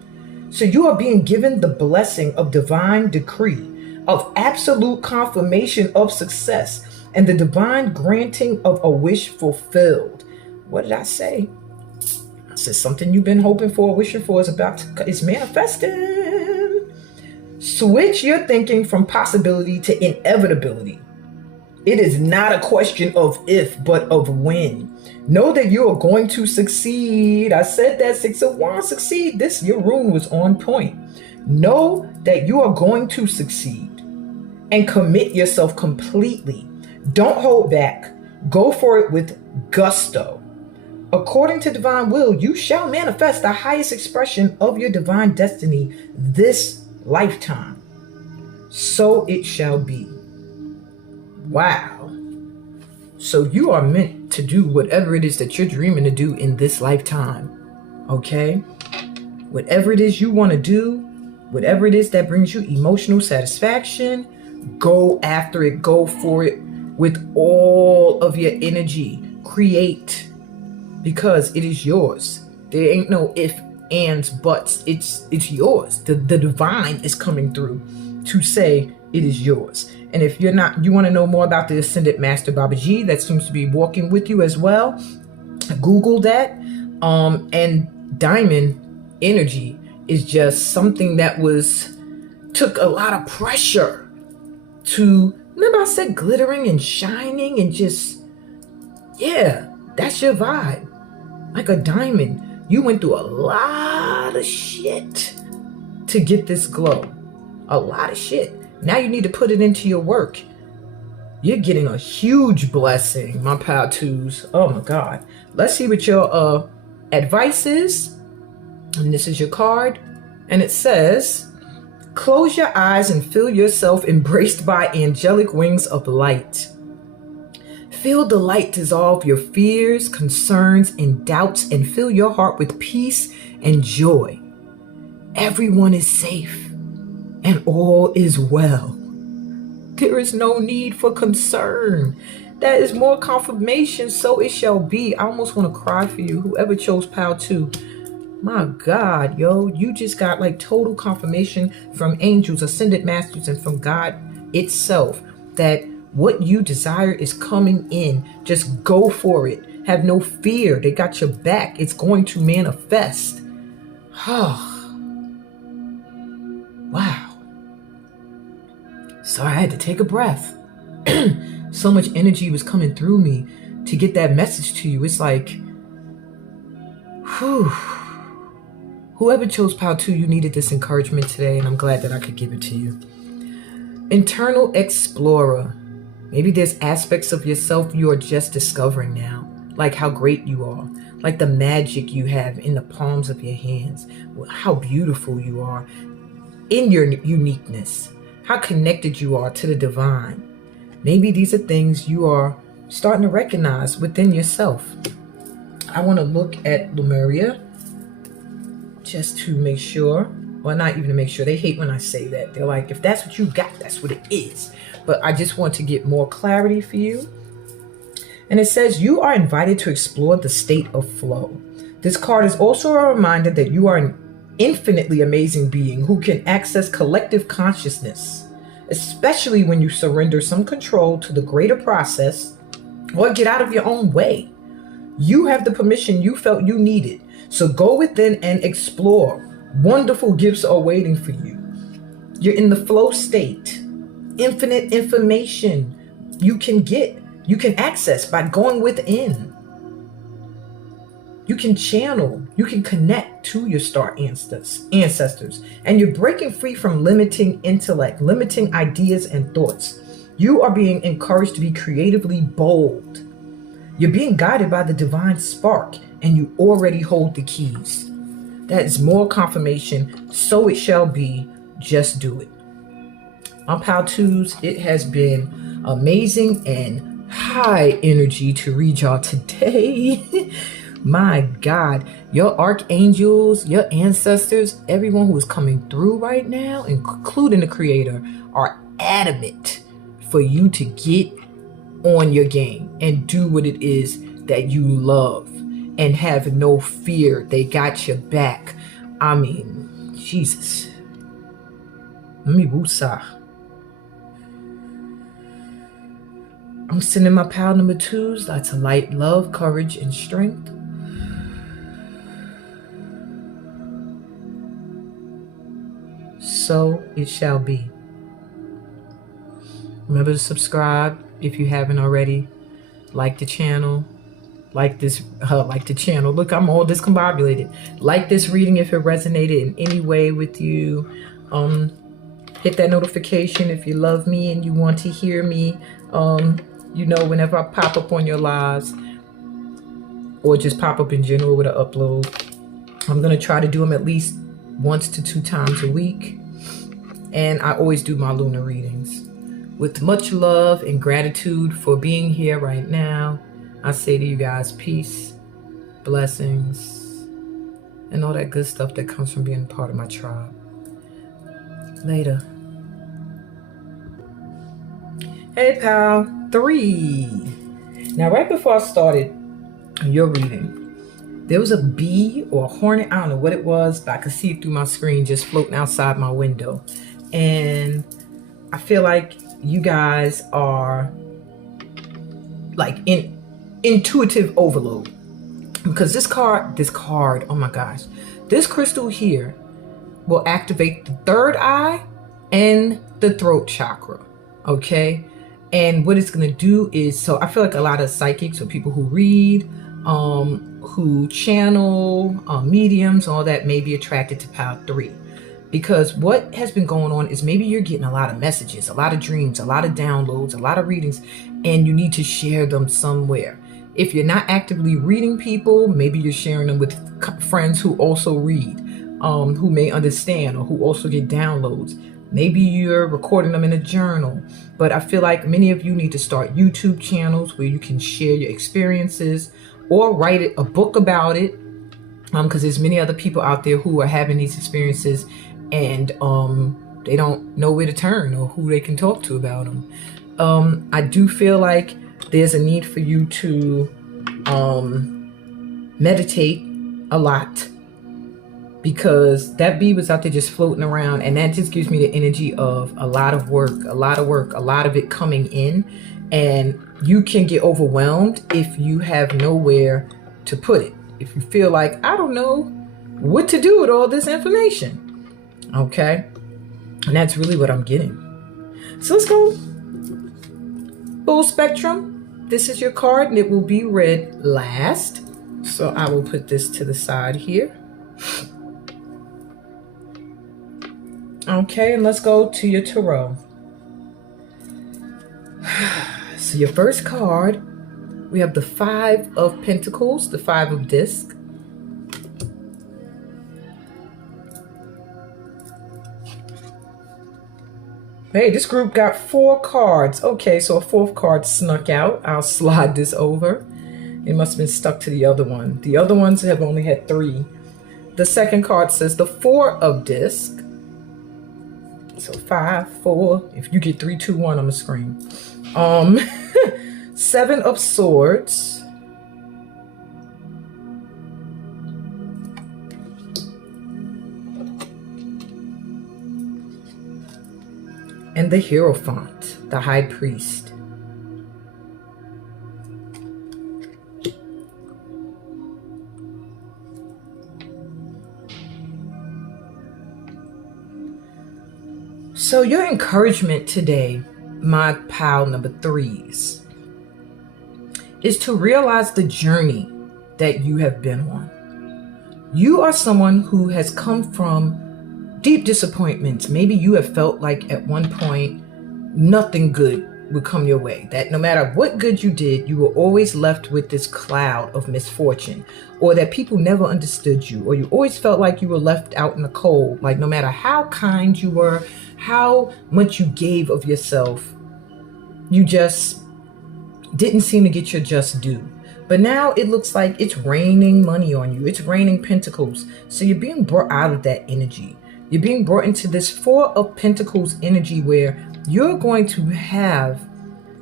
So you are being given the blessing of divine decree, of absolute confirmation of success, and the divine granting of a wish fulfilled. What did I say? I said something you've been hoping for, wishing for is manifesting. Switch your thinking from possibility to inevitability. It is not a question of if, but of when. Know that you are going to succeed. I said that Six of Wands, succeed. Your rune was on point. Know that you are going to succeed and commit yourself completely. Don't hold back. Go for it with gusto. According to divine will, you shall manifest the highest expression of your divine destiny this lifetime. So it shall be. Wow. So you are meant to do whatever it is that you're dreaming to do in this lifetime. Okay? Whatever it is you want to do, whatever it is that brings you emotional satisfaction, go after it. Go for it with all of your energy. Create. Because it is yours. There ain't no if, ands, buts. It's yours. The divine is coming through to say it is yours. And if you want to know more about the Ascended Master Babaji that seems to be walking with you as well, Google that. And diamond energy is just something that took a lot of pressure to, remember I said glittering and shining and just, yeah, that's your vibe. Like a diamond. You went through a lot of shit to get this glow. A lot of shit. Now you need to put it into your work. You're getting a huge blessing, my pal twos. Oh my God. Let's see what your advice is. And this is your card. And it says, close your eyes and feel yourself embraced by angelic wings of light. Feel the light dissolve your fears, concerns, and doubts, and fill your heart with peace and joy. Everyone is safe. And all is well. There is no need for concern. That is more confirmation, so it shall be. I almost want to cry for you, whoever chose Pile 2. My God, yo, you just got like total confirmation from angels, ascended masters, and from God itself that what you desire is coming in. Just go for it. Have no fear. They got your back. It's going to manifest. Oh, wow. Sorry, I had to take a breath. So much energy was coming through me to get that message to you. It's like, whew. Whoever chose Pile 2, you needed this encouragement today, and I'm glad that I could give it to you. Internal explorer. Maybe there's aspects of yourself you are just discovering now, like how great you are, like the magic you have in the palms of your hands, how beautiful you are in your uniqueness, how connected you are to the divine. Maybe these are things you are starting to recognize within yourself. I want to look at Lemuria just to make sure, well, not even to make sure. They hate when I say that. They're like, if that's what you got, that's what it is. But I just want to get more clarity for you. And it says, you are invited to explore the state of flow. This card is also a reminder that you are an infinitely amazing being who can access collective consciousness, especially when you surrender some control to the greater process or get out of your own way. You have the permission you felt you needed. So go within and explore. Wonderful gifts are waiting for you. You're in the flow state. Infinite information you can access by going within. You can channel, you can connect to your star ancestors, and you're breaking free from limiting intellect, limiting ideas and thoughts. You are being encouraged to be creatively bold. You're being guided by the divine spark, and you already hold the keys. That is more confirmation. So it shall be. Just do it. On Pile 2s, it has been amazing and high energy to read y'all today. My God, your archangels, your ancestors, everyone who is coming through right now, including the creator, are adamant for you to get on your game and do what it is that you love and have no fear. They got your back. I mean, Jesus. Mibusa. I'm sending my pile number 2s. That's a light, love, courage, and strength. So it shall be. Remember to subscribe if you haven't already. Like the channel. Like the channel. Look, I'm all discombobulated. Like this reading if it resonated in any way with you. Hit that notification if you love me and you want to hear me. Whenever I pop up on your lives, or just pop up in general with an upload. I'm gonna try to do them at least 1 to 2 times a week. And I always do my lunar readings. With much love and gratitude for being here right now, I say to you guys, peace, blessings, and all that good stuff that comes from being part of my tribe. Later. Hey, pal. 3. Now, right before I started your reading, there was a bee or a hornet. I don't know what it was, but I could see it through my screen just floating outside my window. And I feel like you guys are like in intuitive overload, because this card, oh my gosh, this crystal here will activate the third eye and the throat chakra. Okay. And what it's going to do is, so I feel like a lot of psychics or people who read, who channel, mediums, all that may be attracted to Pile 3. Because what has been going on is maybe you're getting a lot of messages, a lot of dreams, a lot of downloads, a lot of readings, and you need to share them somewhere. If you're not actively reading people, maybe you're sharing them with friends who also read, who may understand or who also get downloads. Maybe you're recording them in a journal. But I feel like many of you need to start YouTube channels where you can share your experiences or write a book about it. Because there's many other people out there who are having these experiences and they don't know where to turn or who they can talk to about them. I do feel like there's a need for you to meditate a lot. because that bee was out there just floating around, and that just gives me the energy of a lot of work, a lot of it coming in, and you can get overwhelmed if you have nowhere to put it. If you feel like, I don't know what to do with all this information. Okay? And that's really what I'm getting. So let's go full spectrum. This is your card, and it will be read last. So I will put this to the side here. Okay, and let's go to your tarot. So your first card, we have the 5 of Pentacles, the 5 of Discs. Hey, this group got 4 cards. Okay, so a 4th card snuck out. I'll slide this over. It must have been stuck to the other one. The other ones have only had 3. The second card says the 4 of Discs. So 5, 4. If you get 3, 2, 1, I'm gonna scream. 7 of Swords. And the Hierophant, the High Priest. So your encouragement today, my pile number 3s, is to realize the journey that you have been on. You are someone who has come from deep disappointments. Maybe you have felt like at one point nothing good would come your way, that no matter what good you did, you were always left with this cloud of misfortune, or that people never understood you, or you always felt like you were left out in the cold. Like no matter how kind you were, how much you gave of yourself, you just didn't seem to get your just due. But now it looks like it's raining money on you. It's raining pentacles. So you're being brought out of that energy. You're being brought into this 4 of Pentacles energy where you're going to have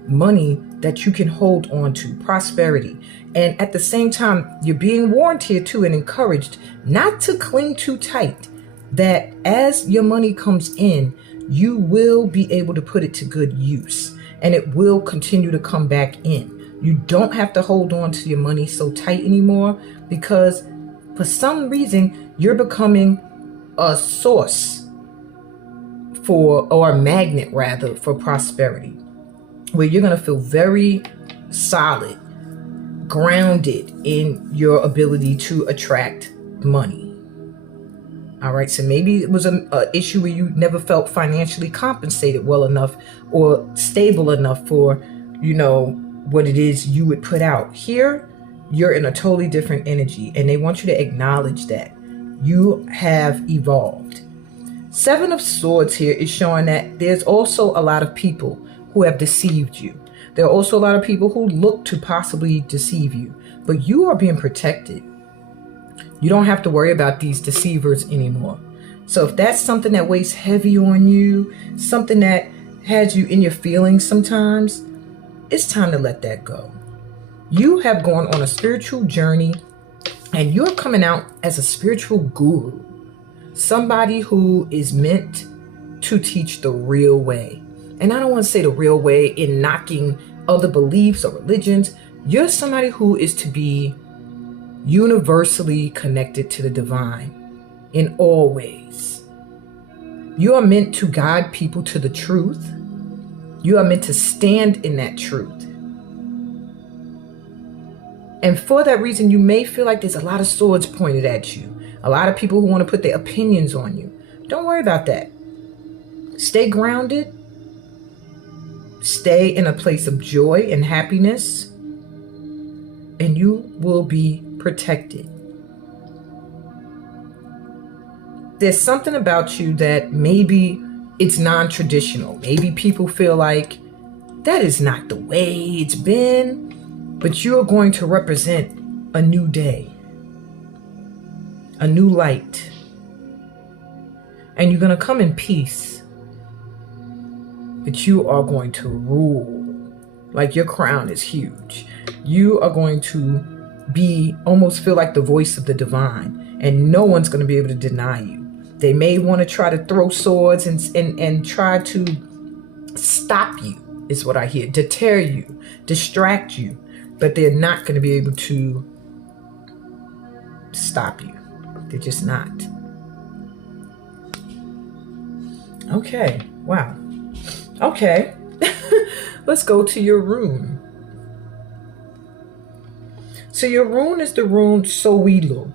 money that you can hold on to, prosperity. And at the same time, you're being warned here too and encouraged not to cling too tight, that as your money comes in, you will be able to put it to good use and it will continue to come back in. You don't have to hold on to your money so tight anymore, because for some reason you're becoming a source for, or a magnet rather, for prosperity, where you're going to feel very solid, grounded in your ability to attract money. All right, so maybe it was an issue where you never felt financially compensated well enough or stable enough for, you know, what it is you would put out. Here, you're in a totally different energy, and they want you to acknowledge that you have evolved. 7 of Swords here is showing that there's also a lot of people who have deceived you. There are also a lot of people who look to possibly deceive you, but you are being protected. You don't have to worry about these deceivers anymore. So if that's something that weighs heavy on you, something that has you in your feelings sometimes, it's time to let that go. You have gone on a spiritual journey, and you're coming out as a spiritual guru, somebody who is meant to teach the real way. And I don't want to say the real way in knocking other beliefs or religions. You're somebody who is to be universally connected to the divine in all ways. You are meant to guide people to the truth. You are meant to stand in that truth. And for that reason, you may feel like there's a lot of swords pointed at you. A lot of people who want to put their opinions on you. Don't worry about that. Stay grounded. Stay in a place of joy and happiness. And you will be protected. There's something about you that maybe it's non-traditional. Maybe people feel like that is not the way it's been. But you are going to represent a new day, a new light, and you're going to come in peace, but you are going to rule. Like your crown is huge. You are going to be, almost feel like the voice of the divine, and no one's going to be able to deny you. They may want to try to throw swords and try to stop you, is what I hear. Deter you, distract you, but they're not going to be able to stop you. They're just not. Okay, wow. Okay, let's go to your rune. So your rune is the rune Sowilo.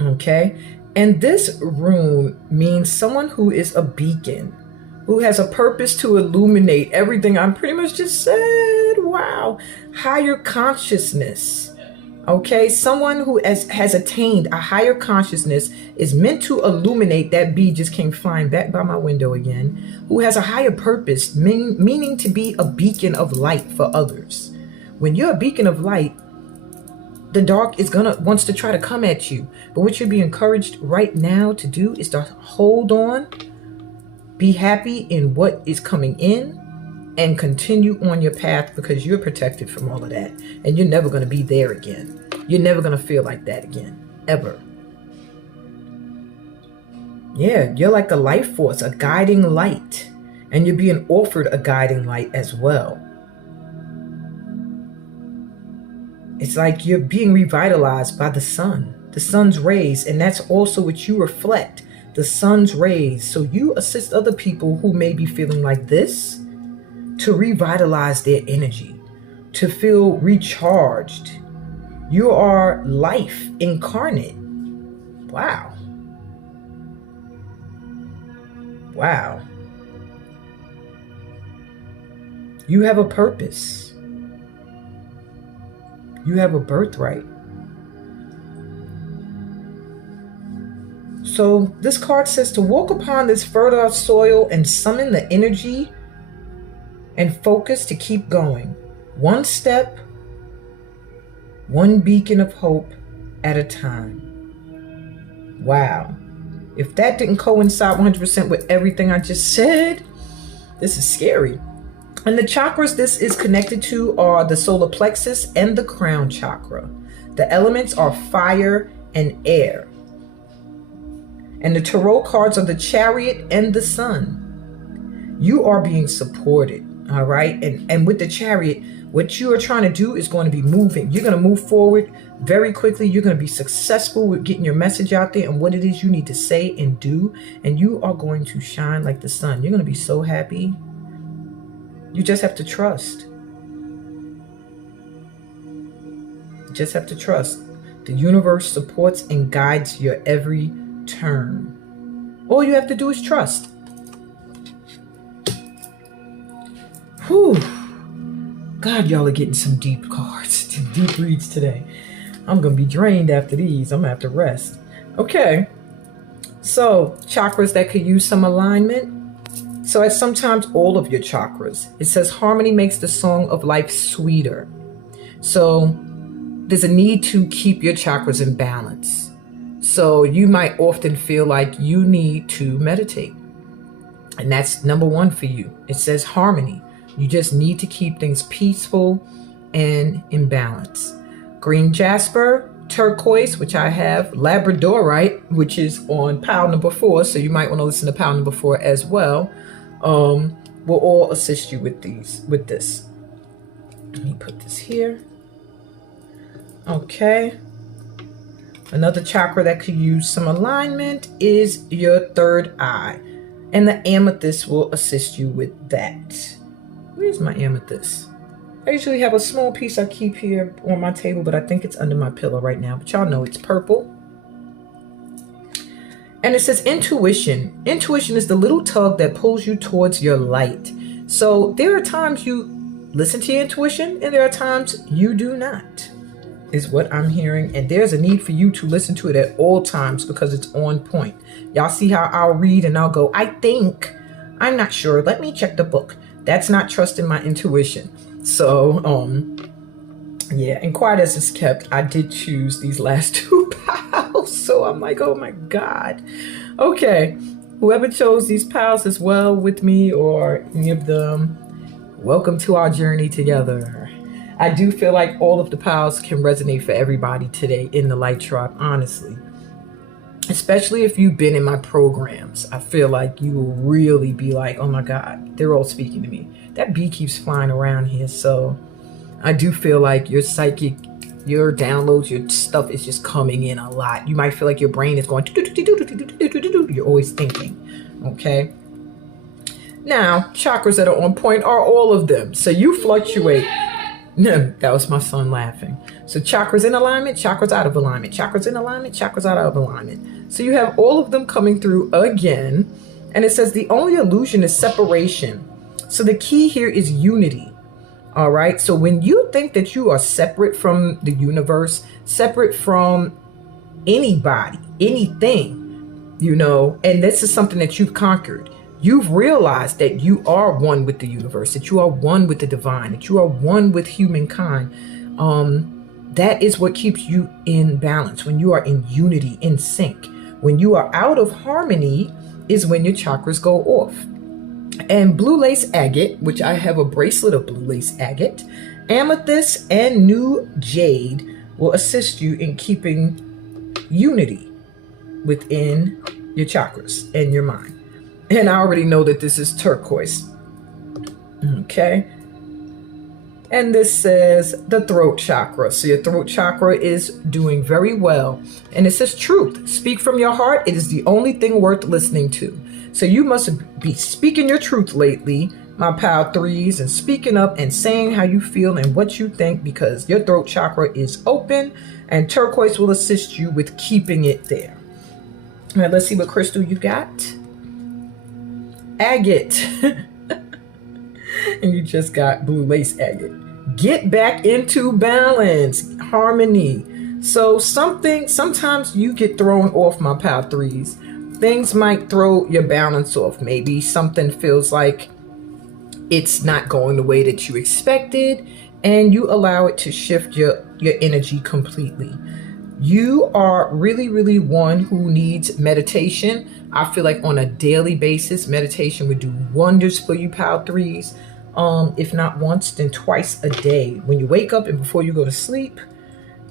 Okay, and this rune means someone who is a beacon, who has a purpose to illuminate everything I pretty much just said. Wow. Higher consciousness. Okay, someone who has attained a higher consciousness is meant to illuminate. That bee just came flying back by my window again. Who has a higher purpose, meaning to be a beacon of light for others. When you're a beacon of light, the dark is wants to try to come at you. But what you'll be encouraged right now to do is to hold on, be happy in what is coming in, and continue on your path, because you're protected from all of that. And you're never going to be there again. You're never going to feel like that again, ever. Yeah, you're like a life force, a guiding light. And you're being offered a guiding light as well. It's like you're being revitalized by the sun's rays, and that's also what you reflect, the sun's rays. So you assist other people who may be feeling like this to revitalize their energy, to feel recharged. You are life incarnate. Wow. Wow. You have a purpose. You have a birthright. So this card says to walk upon this fertile soil and summon the energy and focus to keep going. One step, one beacon of hope at a time. Wow. If that didn't coincide 100% with everything I just said, this is scary. And the chakras this is connected to are the solar plexus and the crown chakra. The elements are fire and air. And the tarot cards are the chariot and the sun. You are being supported, all right? And with the chariot, what you are trying to do is going to be moving. You're going to move forward very quickly. You're going to be successful with getting your message out there and what it is you need to say and do. And you are going to shine like the sun. You're going to be so happy. You just have to trust. You just have to trust. The universe supports and guides your every turn. All you have to do is trust. Whew. God, y'all are getting some deep cards, deep reads today. I'm going to be drained after these. I'm going to have to rest. Okay. So, chakras that could use some alignment. So it's sometimes all of your chakras. It says harmony makes the song of life sweeter. So there's a need to keep your chakras in balance. So you might often feel like you need to meditate. And that's number one for you. It says harmony. You just need to keep things peaceful and in balance. Green jasper, turquoise, which I have, labradorite, which is on pile number 4. So you might want to listen to pile number 4 as well. Will all assist you with this. Let me put this here. Okay. Another chakra that could use some alignment is your third eye. And the amethyst will assist you with that. Where's my amethyst? I usually have a small piece I keep here on my table, but I think it's under my pillow right now. But y'all know it's purple. And it says intuition. Intuition is the little tug that pulls you towards your light. So there are times you listen to your intuition and there are times you do not, is what I'm hearing. And there's a need for you to listen to it at all times because it's on point. Y'all see how I'll read and I'll go, I think, I'm not sure. Let me check the book. That's not trusting my intuition. So, yeah, and quiet as it's kept, I did choose these last 2 piles. So I'm like, oh my God. Okay. Whoever chose these piles as well with me or any of them, welcome to our journey together. I do feel like all of the powers can resonate for everybody today in the Light Tribe, honestly. Especially if you've been in my programs, I feel like you will really be like, oh my God, they're all speaking to me. That bee keeps flying around here. So I do feel like your psychic, your downloads, your stuff is just coming in a lot. You might feel like your brain is going, you're always thinking, okay? Now, chakras that are on point are all of them. So you fluctuate. No, that was my son laughing. So chakras in alignment, chakras out of alignment, chakras in alignment, chakras out of alignment. So you have all of them coming through again. And it says the only illusion is separation. So the key here is unity. All right. So when you think that you are separate from the universe, separate from anybody, anything, you know, and this is something that you've conquered. You've realized that you are one with the universe, that you are one with the divine, that you are one with humankind. That is what keeps you in balance, when you are in unity, in sync. When you are out of harmony is when your chakras go off. And blue lace agate, which I have a bracelet of blue lace agate, amethyst, and new jade will assist you in keeping unity within your chakras and your mind. And I already know that this is turquoise. Okay. And this says the throat chakra. So your throat chakra is doing very well. And it says truth. Speak from your heart. It is the only thing worth listening to. So you must be speaking your truth lately, my pal threes, and speaking up and saying how you feel and what you think, because your throat chakra is open and turquoise will assist you with keeping it there. All right, let's see what crystal you got. Agate. And you just got blue lace agate. Get back into balance, harmony. So sometimes you get thrown off, my pal threes. Things might throw your balance off. Maybe something feels like it's not going the way that you expected, and you allow it to shift your energy completely. You are really, really one who needs meditation. I feel like on a daily basis, meditation would do wonders for you, pal threes. If not once, then twice a day. When you wake up and before you go to sleep,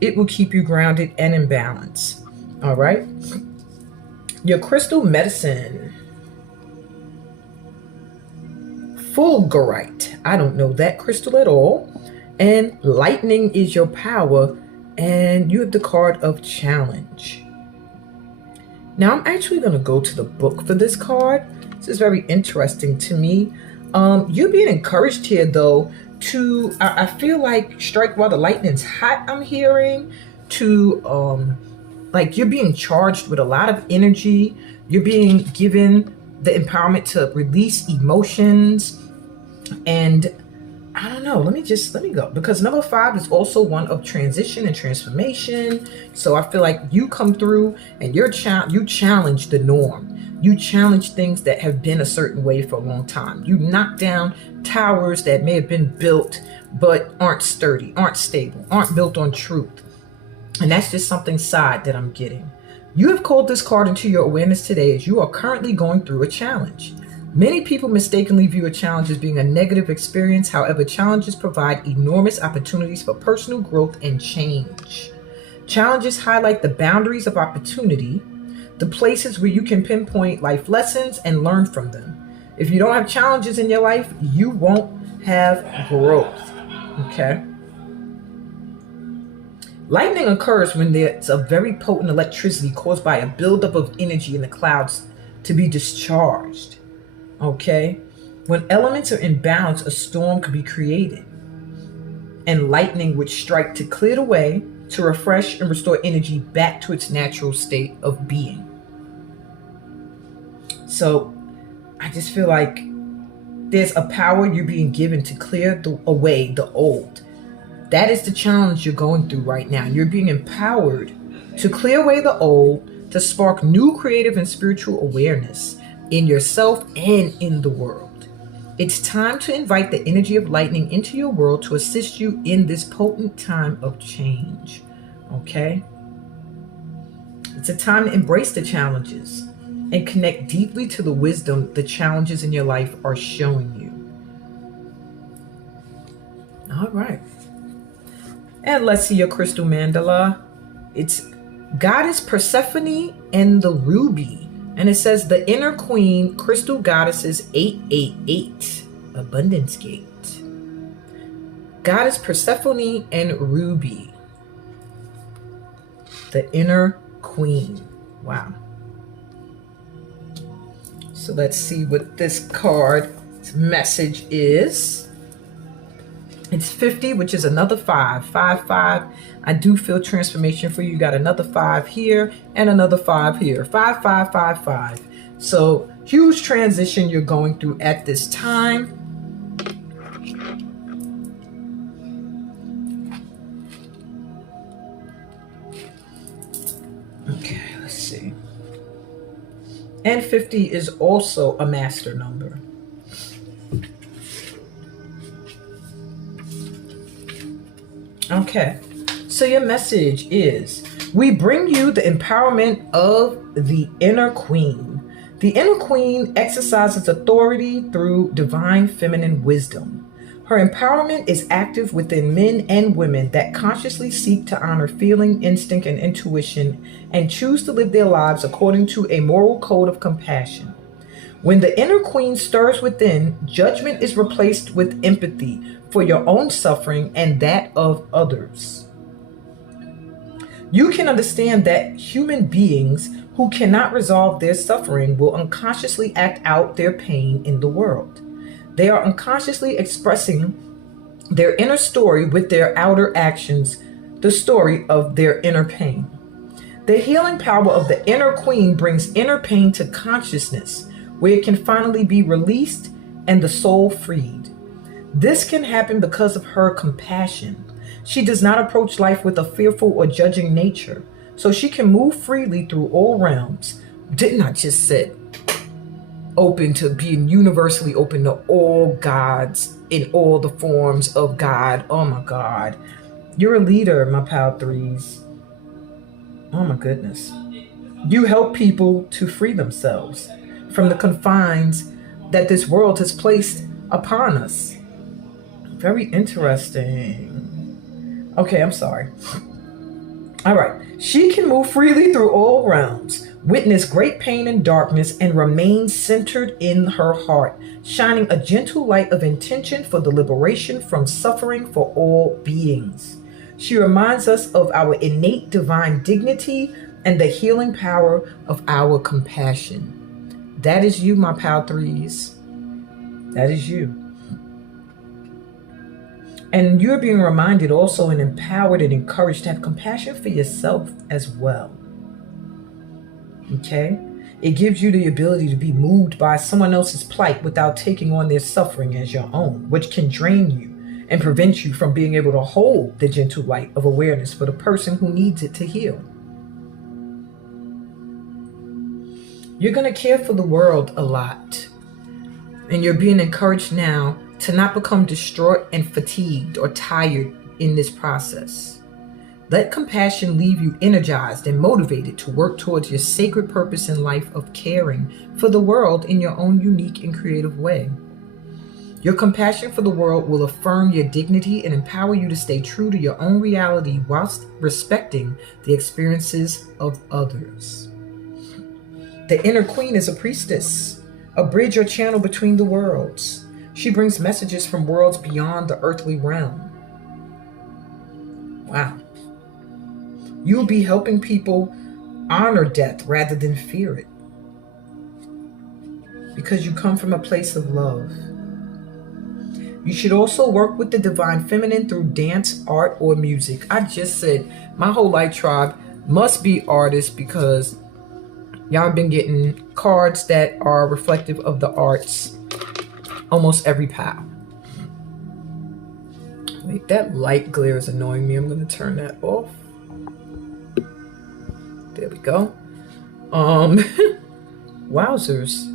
it will keep you grounded and in balance. All right. Your crystal medicine. Fulgurite. I don't know that crystal at all. And lightning is your power. And you have the card of challenge. Now I'm actually going to go to the book for this card. This is very interesting to me. You're being encouraged here, though, to, I feel like, strike while the lightning's hot, I'm hearing, to, like, you're being charged with a lot of energy. You're being given the empowerment to release emotions. And I don't know, let me go. Because number 5 is also one of transition and transformation. So I feel like you come through and you challenge the norm. You challenge things that have been a certain way for a long time. You knock down towers that may have been built but aren't sturdy, aren't stable, aren't built on truth. And that's just something side that I'm getting. You have called this card into your awareness today as you are currently going through a challenge. Many people mistakenly view a challenge as being a negative experience. However, challenges provide enormous opportunities for personal growth and change. Challenges highlight the boundaries of opportunity, the places where you can pinpoint life lessons and learn from them. If you don't have challenges in your life, you won't have growth. Okay? Lightning occurs when there's a very potent electricity caused by a buildup of energy in the clouds to be discharged. Okay? When elements are in balance, a storm could be created. And lightning would strike to clear the way, to refresh and restore energy back to its natural state of being. So I just feel like there's a power you're being given to clear away the old. That is the challenge you're going through right now. You're being empowered to clear away the old, to spark new creative and spiritual awareness in yourself and in the world. It's time to invite the energy of lightning into your world to assist you in this potent time of change. Okay? It's a time to embrace the challenges and connect deeply to the wisdom the challenges in your life are showing you. All right. And let's see your crystal mandala. It's Goddess Persephone and the ruby. And it says the inner queen, crystal goddesses 888, abundance gate. Goddess Persephone and ruby. The inner queen. Wow. So let's see what this card's message is. It's 50, which is another 5. 5, 5. I do feel transformation for you. You got another 5 here and another 5 here. 5, 5, 5, 5. So huge transition you're going through at this time. Okay, let's see. And 50 is also a master number. Okay, so your message is, we bring you the empowerment of the inner queen. The inner queen exercises authority through divine feminine wisdom. Her empowerment is active within men and women that consciously seek to honor feeling, instinct, and intuition and choose to live their lives according to a moral code of compassion. When the inner queen stirs within, judgment is replaced with empathy for your own suffering and that of others. You can understand that human beings who cannot resolve their suffering will unconsciously act out their pain in the world. They are unconsciously expressing their inner story with their outer actions, the story of their inner pain. The healing power of the inner queen brings inner pain to consciousness, where it can finally be released and the soul freed. This can happen because of her compassion. She does not approach life with a fearful or judging nature, so she can move freely through all realms. Didn't I just say open to being universally open to all gods in all the forms of God? Oh my God. You're a leader, my Power Threes. Oh my goodness. You help people to free themselves from the confines that this world has placed upon us. Very interesting. Okay, I'm sorry. All right. She can move freely through all realms, witness great pain and darkness, and remain centered in her heart, shining a gentle light of intention for the liberation from suffering for all beings. She reminds us of our innate divine dignity and the healing power of our compassion. That is you, my Power Threes. That is you. And you're being reminded also and empowered and encouraged to have compassion for yourself as well. Okay? It gives you the ability to be moved by someone else's plight without taking on their suffering as your own, which can drain you and prevent you from being able to hold the gentle light of awareness for the person who needs it to heal. You're going to care for the world a lot. And you're being encouraged now to not become distraught and fatigued or tired in this process. Let compassion leave you energized and motivated to work towards your sacred purpose in life of caring for the world in your own unique and creative way. Your compassion for the world will affirm your dignity and empower you to stay true to your own reality whilst respecting the experiences of others. The inner queen is a priestess, a bridge or channel between the worlds. She brings messages from worlds beyond the earthly realm. Wow. You'll be helping people honor death rather than fear it, because you come from a place of love. You should also work with the divine feminine through dance, art, or music. I just said my whole light tribe must be artists, because y'all been getting cards that are reflective of the arts almost every pile. Wait, that light glare is annoying me. I'm going to turn that off. There we go. Wowzers.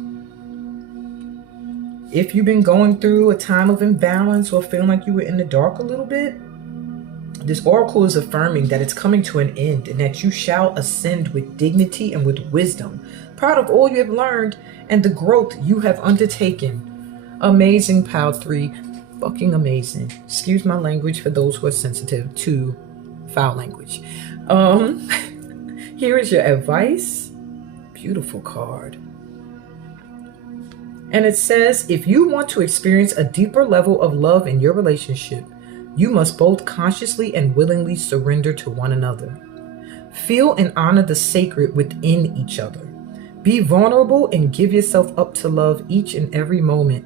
If you've been going through a time of imbalance or feeling like you were in the dark a little bit, this oracle is affirming that it's coming to an end and that you shall ascend with dignity and with wisdom, proud of all you have learned and the growth you have undertaken. Amazing, Power 3. fucking amazing. Excuse my language for those who are sensitive to foul language. Here is your advice. Beautiful card. And it says, if you want to experience a deeper level of love in your relationship, you must both consciously and willingly surrender to one another. Feel and honor the sacred within each other. Be vulnerable and give yourself up to love each and every moment.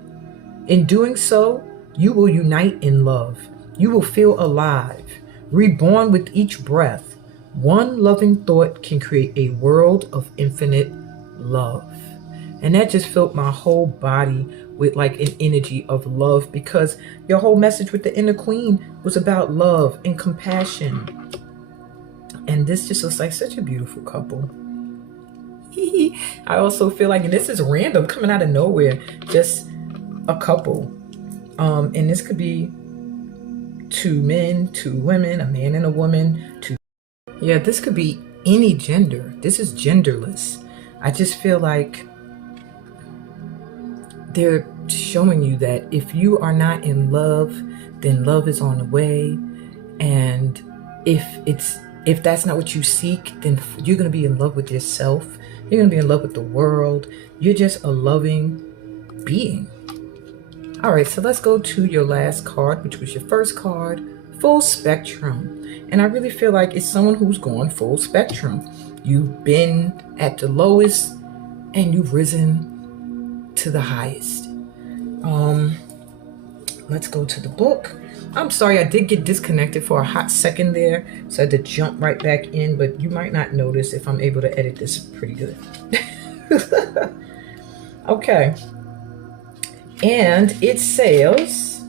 In doing so, you will unite in love. You will feel alive, reborn with each breath. One loving thought can create a world of infinite love. And that just filled my whole body with like an energy of love, because your whole message with the inner queen was about love and compassion. And this just looks like such a beautiful couple. I also feel like, and this is random, coming out of nowhere, just a couple. And this could be two men, two women, a man and a woman. Yeah, this could be any gender. This is genderless. I just feel like they're showing you that if you are not in love, then love is on the way. And if that's not what you seek, then you're going to be in love with yourself. You're going to be in love with the world. You're just a loving being. All right, so let's go to your last card, which was your first card, full spectrum. And I really feel like it's someone who's gone full spectrum. You've been at the lowest and you've risen to the highest. Let's go to the book. I'm sorry, I did get disconnected for a hot second there, so I had to jump right back in, but you might not notice if I'm able to edit this pretty good. Okay. And it says,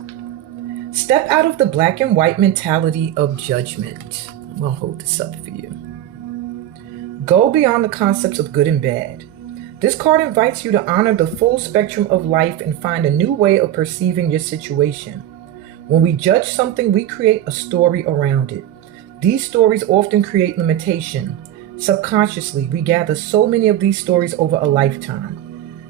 step out of the black and white mentality of judgment. I'm gonna hold this up for you. Go beyond the concepts of good and bad. This card invites you to honor the full spectrum of life and find a new way of perceiving your situation. When we judge something, we create a story around it. These stories often create limitation. Subconsciously, we gather so many of these stories over a lifetime.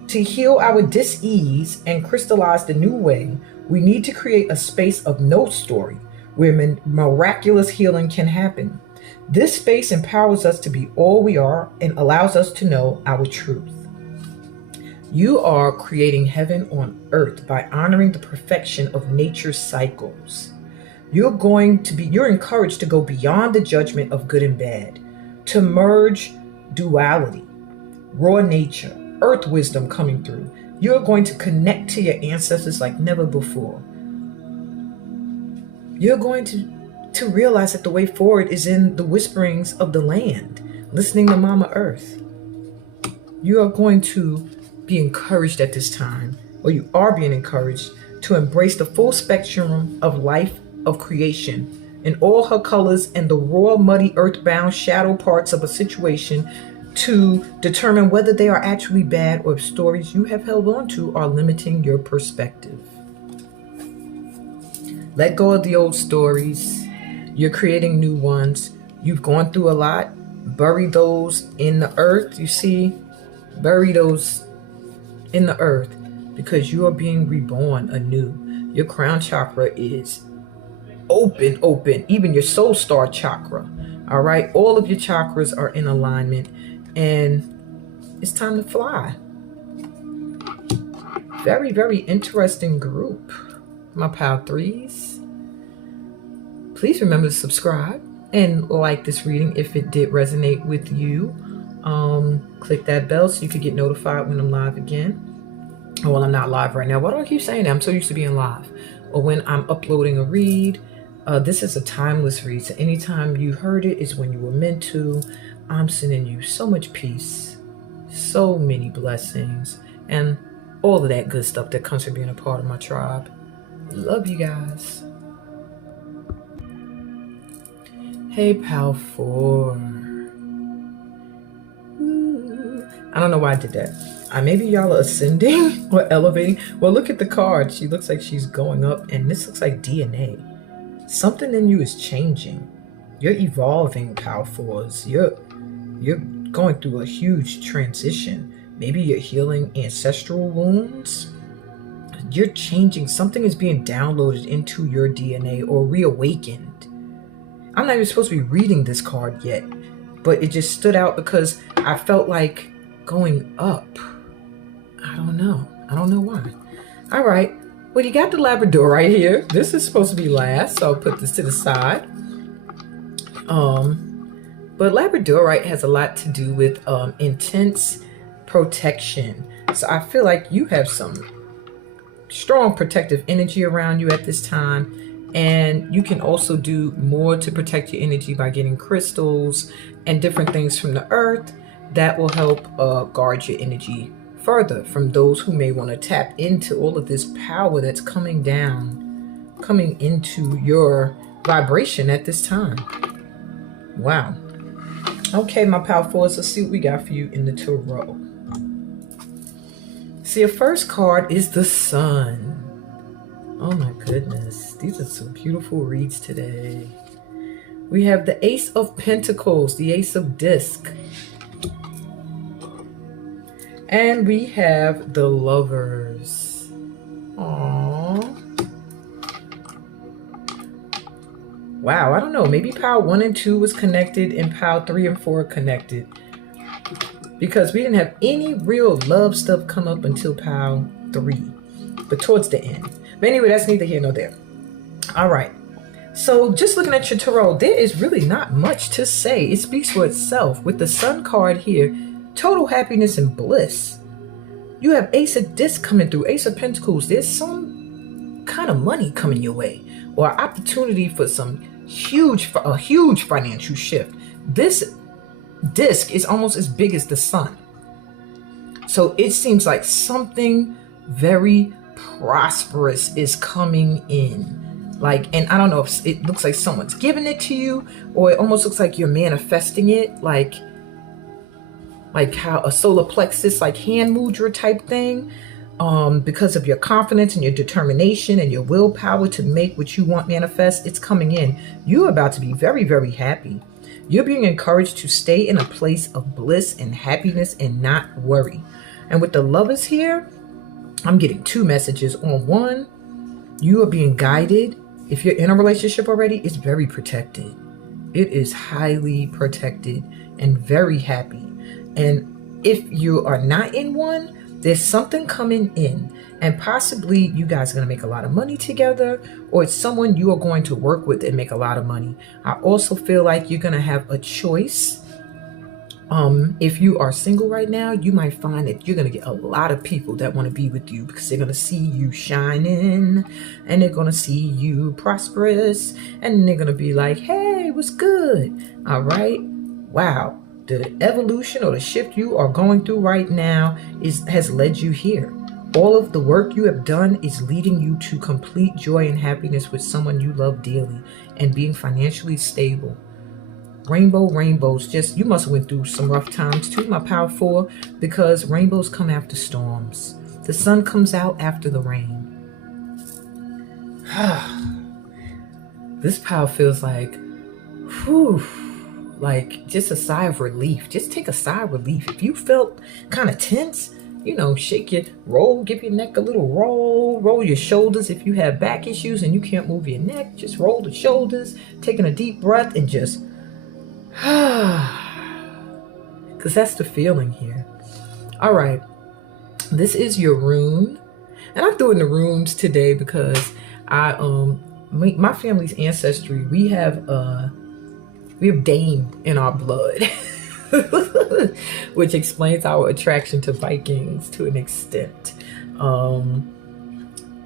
To heal our dis-ease and crystallize the new way, we need to create a space of no story where miraculous healing can happen. This space empowers us to be all we are and allows us to know our truth. You are creating heaven on earth by honoring the perfection of nature's cycles. You're encouraged to go beyond the judgment of good and bad, to merge duality, raw nature, earth wisdom coming through. You're going to connect to your ancestors like never before. You're going to realize that the way forward is in the whisperings of the land, listening to Mama Earth. You are going to be encouraged at this time, or you are being encouraged to embrace the full spectrum of life, of creation, in all her colors, and the raw, muddy, earthbound shadow parts of a situation to determine whether they are actually bad or if stories you have held on to are limiting your perspective. Let go of the old stories. You're creating new ones. You've gone through a lot. Bury those in the earth. You see, bury those in the earth, because you are being reborn anew. Your crown chakra is open, even your soul star chakra. All right, all of your chakras are in alignment, and it's time to fly. Very, very interesting group, my pile threes. Please remember to subscribe and like this reading if it did resonate with you. Click that bell so you can get notified when I'm live again. Well, I'm not live right now. Why do I keep saying that? I'm so used to being live. Or when I'm uploading a read. This is a timeless read. So anytime you heard it is when you were meant to. I'm sending you so much peace, so many blessings, and all of that good stuff that comes from being a part of my tribe. Love you guys. Hey, Pal 4. I don't know why I did that. Maybe y'all are ascending or elevating. Well, look at the card. She looks like she's going up, and this looks like DNA. Something in you is changing. You're evolving, Pal 4s. You're going through a huge transition. Maybe you're healing ancestral wounds. you're changing. Something is being downloaded into your DNA or reawakened. I'm not even supposed to be reading this card yet, but it just stood out because I felt like going up. I don't know why. All right. Well, you got the Labrador right here. This is supposed to be last, so I'll put this to the side. But Labradorite has a lot to do with intense protection. So I feel like you have some strong protective energy around you at this time. And you can also do more to protect your energy by getting crystals and different things from the earth that will help guard your energy further from those who may want to tap into all of this power that's coming down, coming into your vibration at this time. Wow. Okay, my powerfuls, let's see what we got for you in the tarot. See, your first card is the Sun. Oh my goodness. These are some beautiful reads today. We have the Ace of Pentacles, the Ace of Disc. And we have the Lovers. Aww. Wow, I don't know. Maybe pile 1 and 2 was connected and pile 3 and 4 connected. Because we didn't have any real love stuff come up until pile 3. But towards the end. But anyway, that's neither here nor there. All right. So just looking at your tarot, there is really not much to say. It speaks for itself. With the Sun card here, total happiness and bliss. You have Ace of Discs coming through, Ace of Pentacles. There's some kind of money coming your way, or opportunity for a huge financial shift. This disc is almost as big as the Sun. So it seems like something very prosperous is coming in. And I don't know if it looks like someone's giving it to you, or it almost looks like you're manifesting it, like how a solar plexus, like hand mudra type thing, because of your confidence and your determination and your willpower to make what you want manifest. It's coming in. You're about to be very, very happy. You're being encouraged to stay in a place of bliss and happiness and not worry. And with the Lovers here, I'm getting 2 messages. On one, you are being guided. If you're in a relationship already, it's very protected. It is highly protected and very happy. And if you are not in one, there's something coming in, and possibly you guys are going to make a lot of money together, or it's someone you are going to work with and make a lot of money. I also feel like you're going to have a choice. If you are single right now, you might find that you're going to get a lot of people that want to be with you because they're going to see you shining, and they're going to see you prosperous, and they're going to be like, hey, what's good? All right. Wow. The evolution or the shift you are going through right now has led you here. All of the work you have done is leading you to complete joy and happiness with someone you love dearly and being financially stable. Rainbows. Just, you must have went through some rough times too, my power 4, because rainbows come after storms. The sun comes out after the rain. This power feels like, whew. Like just a sigh of relief. Just take a sigh of relief. If you felt kind of tense, shake your roll, give your neck a little roll your shoulders. If you have back issues and you can't move your neck, just roll the shoulders, taking a deep breath and just, because that's the feeling here. All right. This is your rune. And I'm doing the runes today because my family's ancestry, we have Dane in our blood, which explains our attraction to Vikings to an extent.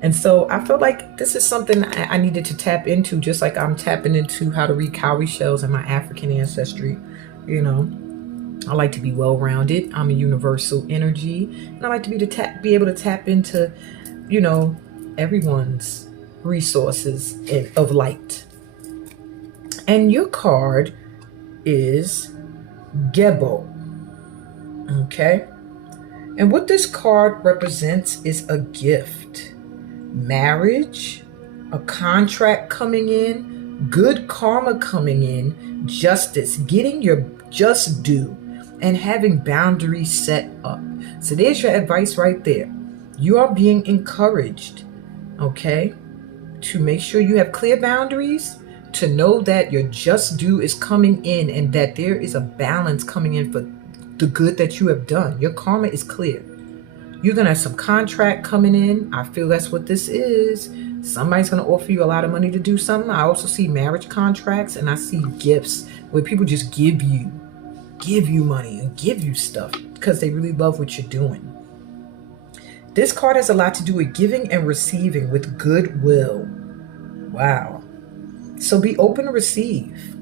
And so I felt like this is something I needed to tap into, just like I'm tapping into how to read cowrie shells and my African ancestry. I like to be well-rounded. I'm a universal energy, and I like to be able to tap into, everyone's resources of light. And your card is Gebo. Okay? And what this card represents is a gift, marriage, a contract coming in, good karma coming in, justice, getting your just due, and having boundaries set up. So there's your advice right there. You are being encouraged, okay, to make sure you have clear boundaries, to know that your just due is coming in and that there is a balance coming in for the good that you have done. Your karma is clear. You're going to have some contract coming in. I feel that's what this is. Somebody's going to offer you a lot of money to do something. I also see marriage contracts, and I see gifts where people just give you money and give you stuff because they really love what you're doing. This card has a lot to do with giving and receiving with goodwill. Wow. So be open to receive,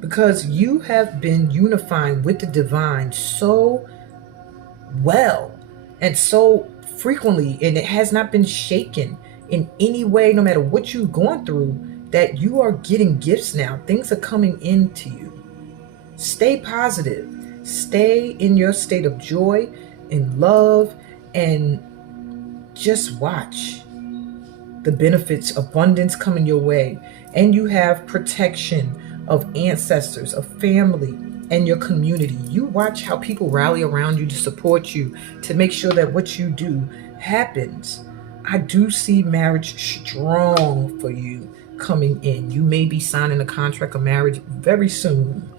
because you have been unifying with the divine so well and so frequently, and it has not been shaken in any way, no matter what you've gone through, that you are getting gifts now. Things are coming into you. Stay positive. Stay in your state of joy and love, and just watch the benefits, abundance coming your way. And you have protection of ancestors, of family, and your community. You watch how people rally around you to support you, to make sure that what you do happens. I do see marriage strong for you coming in. You may be signing a contract of marriage very soon.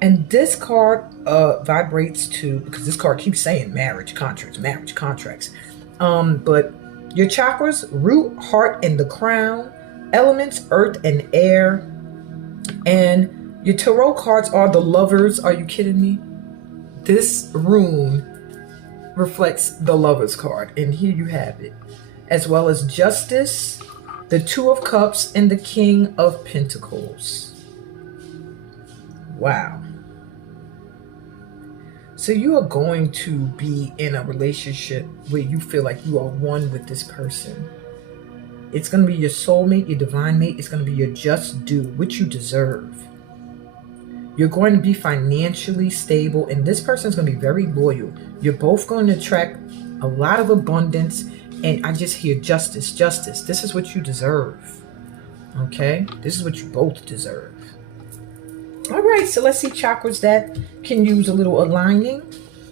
And this card vibrates to, because this card keeps saying marriage contracts. But your chakras, root, heart, and the crown, elements, earth and air, and your tarot cards are the lovers. Are you kidding me? This rune reflects the lovers card, and here you have it, as well as justice, the Two of Cups, and the King of Pentacles. Wow. So you are going to be in a relationship where you feel like you are one with this person. It's going to be your soulmate, your divine mate. It's going to be your just due, which you deserve. You're going to be financially stable, and this person is going to be very loyal. You're both going to attract a lot of abundance, and I just hear justice, justice. This is what you deserve, okay? This is what you both deserve. All right, so let's see chakras that can use a little aligning,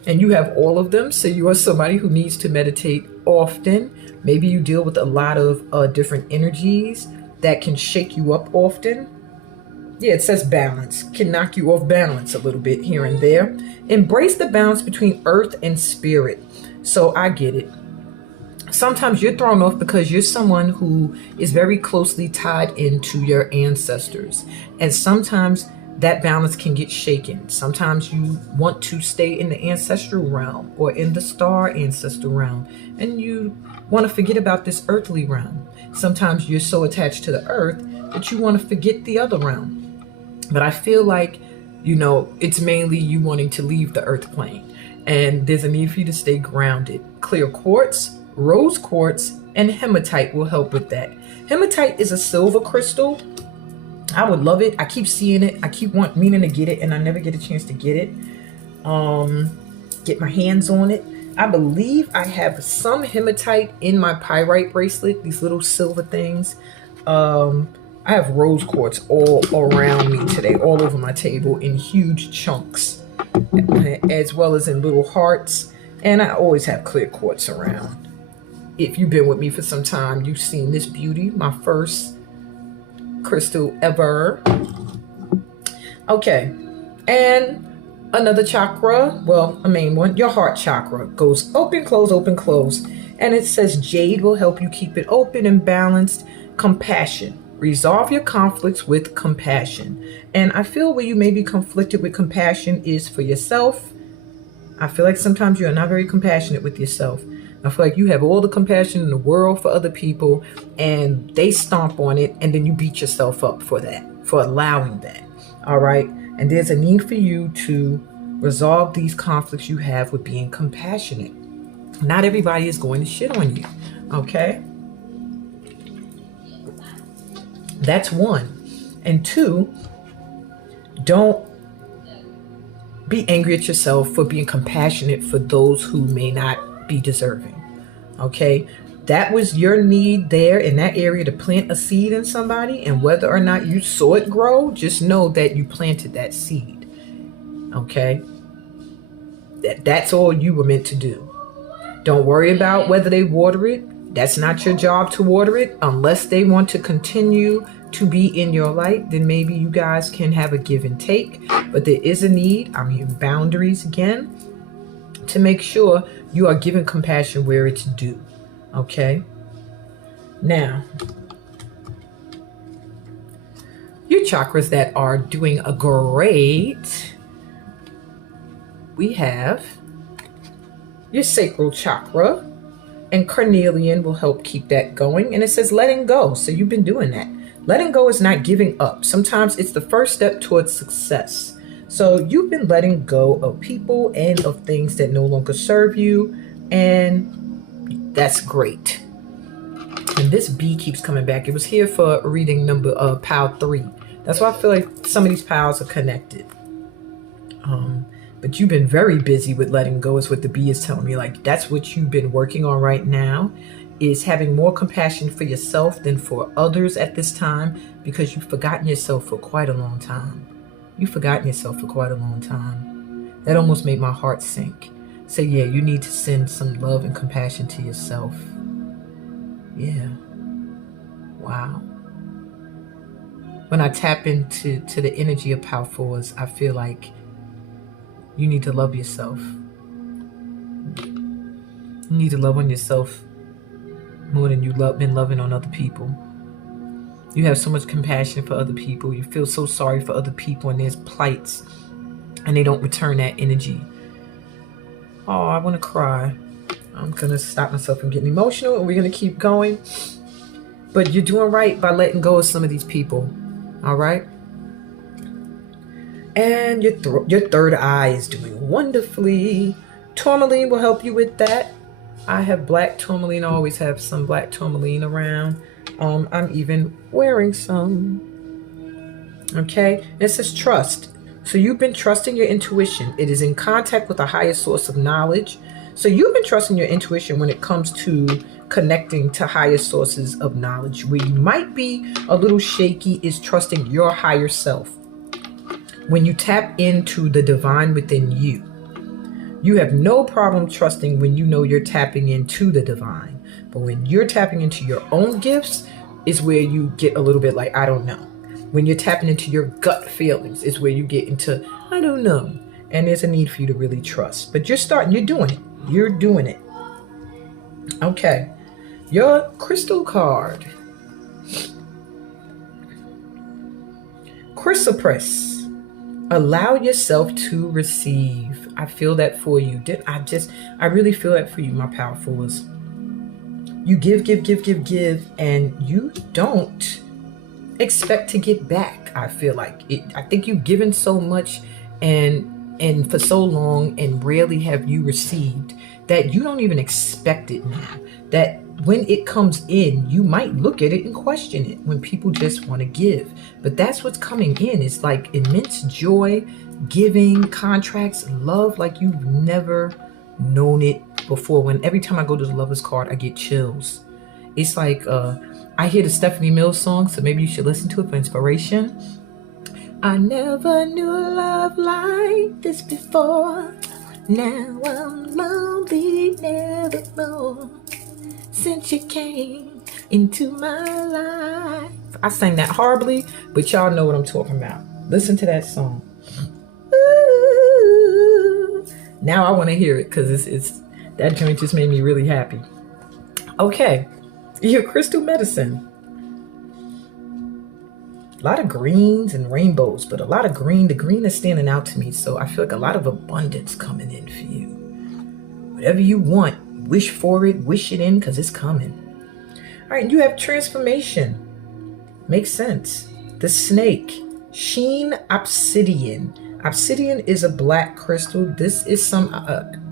and you have all of them. So you are somebody who needs to meditate often. Maybe you deal with a lot of different energies that can shake you up often. Yeah, it says balance. Can knock you off balance a little bit here and there. Embrace the balance between earth and spirit. So I get it. Sometimes you're thrown off because you're someone who is very closely tied into your ancestors. And sometimes that balance can get shaken. Sometimes you want to stay in the ancestral realm or in the star ancestral realm, and you want to forget about this earthly realm. Sometimes you're so attached to the earth that you want to forget the other realm. But I feel like, it's mainly you wanting to leave the earth plane, and there's a need for you to stay grounded. Clear quartz, rose quartz, and hematite will help with that. Hematite is a silver crystal. I would love it. I keep seeing it. I keep meaning to get it, and I never get a chance to get it. Get my hands on it. I believe I have some hematite in my pyrite bracelet, these little silver things. I have rose quartz all around me today, all over my table in huge chunks, as well as in little hearts. And I always have clear quartz around. If you've been with me for some time, you've seen this beauty, my first crystal ever. Okay, and another chakra, well, a main one, your heart chakra, goes open, close, open, close. And it says jade will help you keep it open and balanced. Compassion. Resolve your conflicts with compassion. And I feel where you may be conflicted with compassion is for yourself. I feel like sometimes you're not very compassionate with yourself. I feel like you have all the compassion in the world for other people, and they stomp on it, and then you beat yourself up for that, for allowing that. All right. And there's a need for you to resolve these conflicts you have with being compassionate. Not everybody is going to shit on you. Okay. That's one. And two, don't be angry at yourself for being compassionate for those who may not be deserving. Okay. That was your need there in that area to plant a seed in somebody, and whether or not you saw it grow, just know that you planted that seed. Okay. That's all you were meant to do. Don't worry about whether they water it. That's not your job to water it. Unless they want to continue to be in your light, then maybe you guys can have a give and take. But there is a need, I'm hearing boundaries again, to make sure you are giving compassion where it's due. Okay? Now, your chakras that are doing a great, we have your sacral chakra, and carnelian will help keep that going. And it says letting go. So you've been doing that. Letting go is not giving up. Sometimes it's the first step towards success. So you've been letting go of people and of things that no longer serve you. And that's great. And this B keeps coming back. It was here for reading number pile 3. That's why I feel like some of these piles are connected. But you've been very busy with letting go is what the B is telling me. Like that's what you've been working on right now, is having more compassion for yourself than for others at this time, because you've forgotten yourself for quite a long time. You've forgotten yourself for quite a long time. That almost made my heart sink. So yeah, you need to send some love and compassion to yourself. Yeah. Wow. When I tap into the energy of Power Fours, I feel like you need to love yourself. You need to love on yourself more than you've been loving on other people. You have so much compassion for other people. You feel so sorry for other people, and there's plights, and they don't return that energy. Oh, I want to cry. I'm going to stop myself from getting emotional, and we're going to keep going. But you're doing right by letting go of some of these people. All right? And your third eye is doing wonderfully. Tourmaline will help you with that. I have black tourmaline. I always have some black tourmaline around. I'm even wearing some. Okay? And it says trust. So you've been trusting your intuition. It is in contact with a higher source of knowledge. So you've been trusting your intuition when it comes to connecting to higher sources of knowledge. Where you might be a little shaky is trusting your higher self. When you tap into the divine within you, you have no problem trusting when you know you're tapping into the divine. But when you're tapping into your own gifts is where you get a little bit like, I don't know. When you're tapping into your gut feelings is where you get into, I don't know. And there's a need for you to really trust. But you're doing it. You're doing it. Okay. Your crystal card. Chrysoprase. Allow yourself to receive. I feel that for you. I really feel that for you, my Power Fours. You give, and you don't expect to get back. I feel like it. I think you've given so much and for so long, and rarely have you received, that you don't even expect it now. That when it comes in, you might look at it and question it when people just want to give. But that's what's coming in. It's like immense joy, giving, contracts, love like you've never known it before. When every time I go to the Lover's card, I get chills. It's like I hear the Stephanie Mills song, so maybe you should listen to it for inspiration. I never knew love like this before. Now I'm lonely nevermore. Since you came into my life. I sang that horribly, but y'all know what I'm talking about. Listen to that song. Ooh. Now I want to hear it because it's that joint just made me really happy. Okay, your crystal medicine. A lot of greens and rainbows, but a lot of green. The green is standing out to me, so I feel like a lot of abundance coming in for you. Whatever you want, wish for it, wish it in, because it's coming. All right, you have transformation. Makes sense. The snake, sheen obsidian. Obsidian is a black crystal. This is some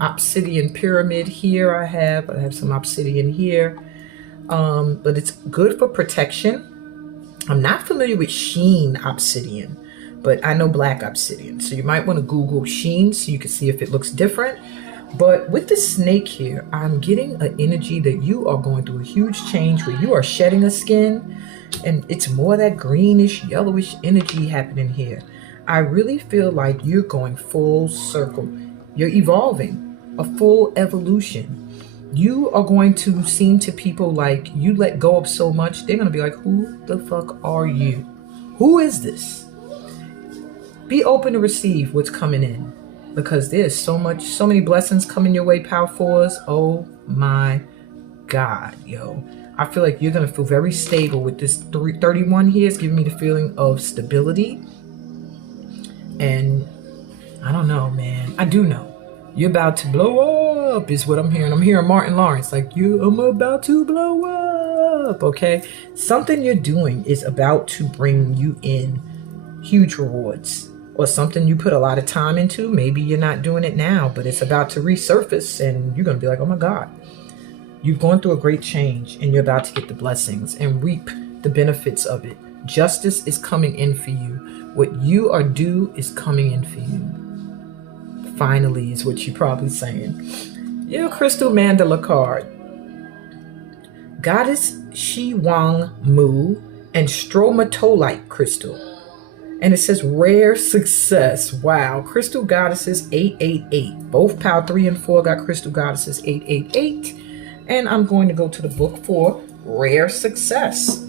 obsidian pyramid here. I have some obsidian here, but it's good for protection. I'm not familiar with sheen obsidian, but I know black obsidian. So you might want to Google sheen so you can see if it looks different. But with the snake here, I'm getting an energy that you are going through a huge change where you are shedding a skin, and it's more that greenish, yellowish energy happening here. I really feel like you're going full circle. You're evolving, a full evolution. You are going to seem to people like you let go of so much. They're going to be like, who the fuck are you? Who is this? Be open to receive what's coming in, because there's so many blessings coming your way, Power Fours. Oh my God, yo. I feel like you're going to feel very stable with this 31 here. It's giving me the feeling of stability. And I don't know, man. I do know. You're about to blow up is what I'm hearing. I'm hearing Martin Lawrence like, I'm about to blow up, okay? Something you're doing is about to bring you in huge rewards, or something you put a lot of time into. Maybe you're not doing it now, but it's about to resurface and you're going to be like, oh my God. You've gone through a great change and you're about to get the blessings and reap the benefits of it. Justice is coming in for you. What you are due is coming in for you. Finally is what you're probably saying. Your crystal mandala card. Goddess Shi Wang Mu and stromatolite crystal. And it says rare success. Wow. Crystal goddesses 888. Both power 3 and 4 got crystal goddesses 888. And I'm going to go to the book for rare success.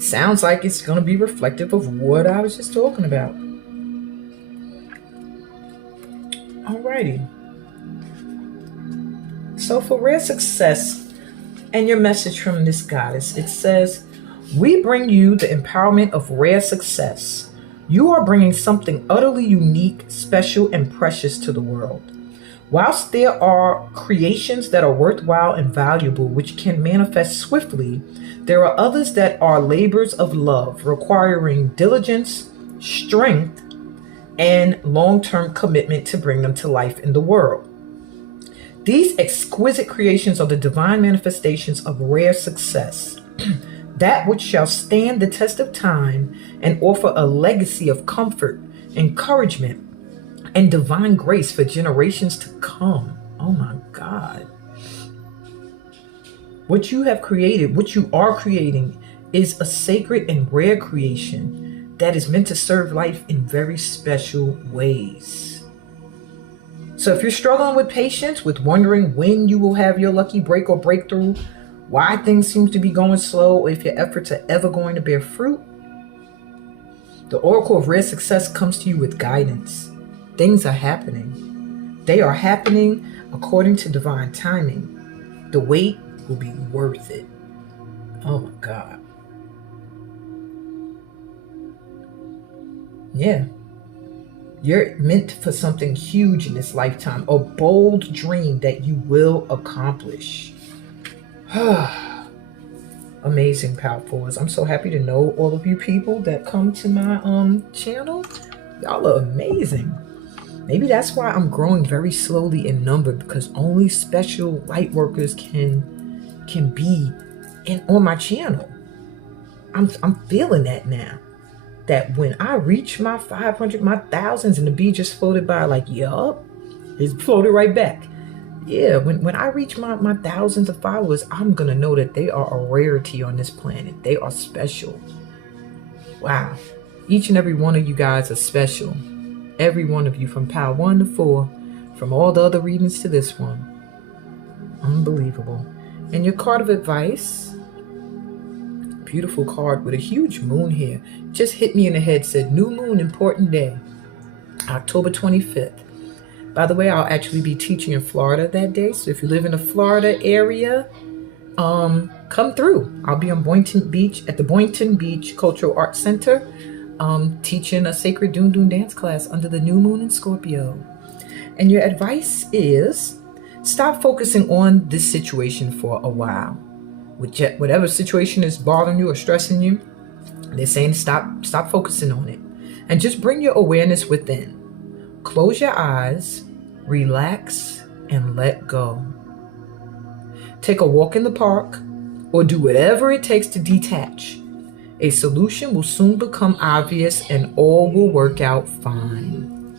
Sounds like it's going to be reflective of what I was just talking about. Alrighty. So for rare success and your message from this goddess, it says, we bring you the empowerment of rare success. You are bringing something utterly unique, special, and precious to the world. Whilst there are creations that are worthwhile and valuable, which can manifest swiftly, there are others that are labors of love, requiring diligence, strength, and long-term commitment to bring them to life in the world. These exquisite creations are the divine manifestations of rare success, that which shall stand the test of time and offer a legacy of comfort, encouragement, and divine grace for generations to come. Oh my God. What you have created, what you are creating, is a sacred and rare creation that is meant to serve life in very special ways. So if you're struggling with patience, with wondering when you will have your lucky break or breakthrough, why things seem to be going slow, or if your efforts are ever going to bear fruit, the Oracle of Rare Success comes to you with guidance. Things are happening. They are happening according to divine timing. The wait will be worth it. Oh my God. Yeah. You're meant for something huge in this lifetime, a bold dream that you will accomplish. Amazing, Powerfuls. I'm so happy to know all of you people that come to my channel. Y'all are amazing. Maybe that's why I'm growing very slowly in number, because only special light workers can be on my channel. I'm feeling that now. That when I reach my 500, my thousands, and the bee just floated by like, yup, it's floated right back. Yeah, when I reach my thousands of followers, I'm going to know that they are a rarity on this planet. They are special. Wow. Each and every one of you guys are special. Every one of you, from Power 1 to 4, from all the other readings to this one. Unbelievable. And your card of advice, beautiful card with a huge moon here, just hit me in the head, said new moon, important day, October 25th. By the way, I'll actually be teaching in Florida that day. So if you live in the Florida area, come through. I'll be on Boynton Beach at the Boynton Beach Cultural Arts Center, teaching a sacred Doon Doon dance class under the new moon in Scorpio. And your advice is stop focusing on this situation for a while. Whatever situation is bothering you or stressing you, they're saying stop focusing on it. And just bring your awareness within. Close your eyes, relax, and let go. Take a walk in the park or do whatever it takes to detach. A solution will soon become obvious and all will work out fine.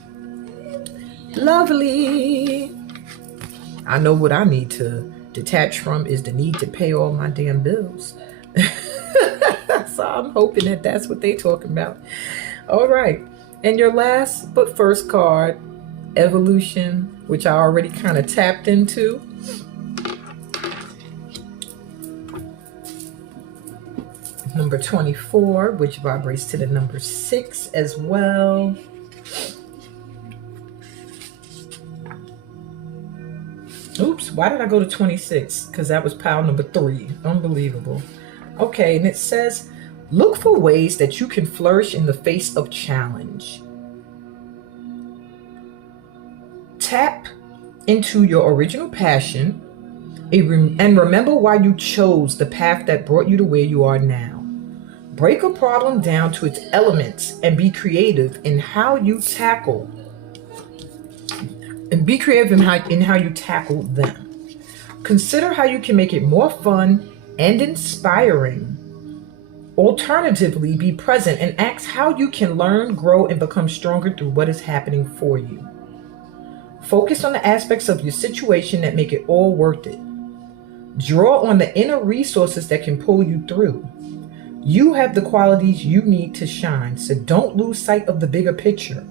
Lovely. I know what I need to detach from is the need to pay all my damn bills. So I'm hoping that that's what they're talking about. All right. And your last but first card, Evolution, which I already kind of tapped into. number 24, which vibrates to the number 6 as well. Oops, why did I go to 26? Because that was pile number 3. Unbelievable. Okay, and it says, look for ways that you can flourish in the face of challenge. Tap into your original passion and remember why you chose the path that brought you to where you are now. Break a problem down to its elements and be creative in how you tackle them. Consider how you can make it more fun and inspiring. Alternatively, be present and ask how you can learn, grow, and become stronger through what is happening for you. Focus on the aspects of your situation that make it all worth it. Draw on the inner resources that can pull you through. You have the qualities you need to shine, so don't lose sight of the bigger picture.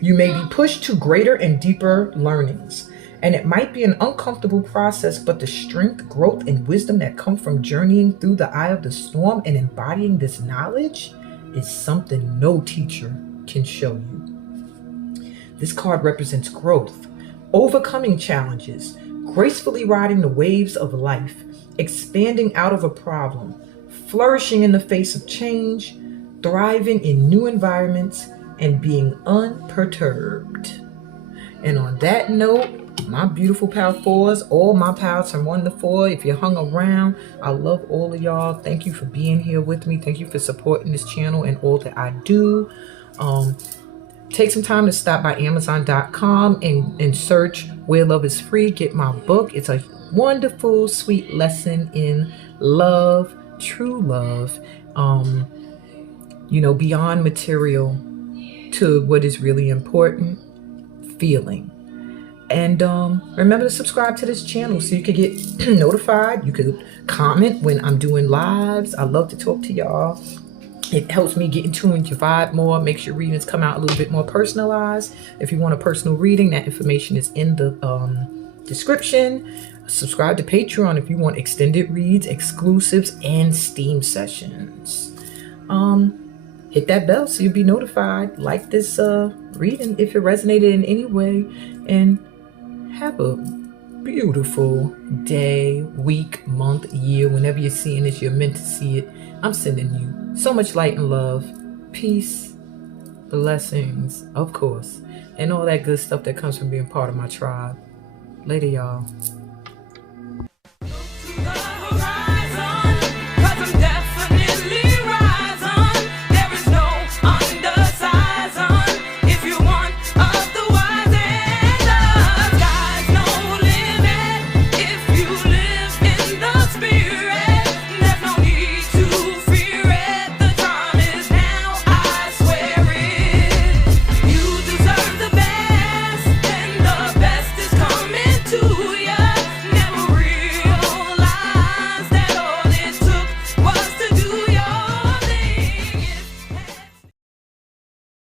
You may be pushed to greater and deeper learnings, and it might be an uncomfortable process, but the strength, growth, and wisdom that come from journeying through the eye of the storm and embodying this knowledge is something no teacher can show you. This card represents growth, overcoming challenges, gracefully riding the waves of life, expanding out of a problem, flourishing in the face of change, thriving in new environments, and being unperturbed. And on that note, my beautiful pal 4s, all my pals from 1 to 4, if you hung around, I love all of y'all. Thank you for being here with me. Thank you for supporting this channel and all that I do. Take some time to stop by Amazon.com and search Where Love is Free. Get my book. It's a wonderful, sweet lesson in love, true love, beyond material to what is really important, feeling. And remember to subscribe to this channel so you can get notified. You can comment when I'm doing lives. I love to talk to y'all. It helps me get in tune with your vibe more, makes your readings come out a little bit more personalized. If you want a personal reading, that information is in the description. Subscribe to Patreon if you want extended reads, exclusives, and Steam sessions. Hit that bell so you'll be notified. Like this reading if it resonated in any way. And have a beautiful day, week, month, year. Whenever you're seeing this, you're meant to see it. I'm sending you so much light and love, peace, blessings, of course, and all that good stuff that comes from being part of my tribe. Later, y'all.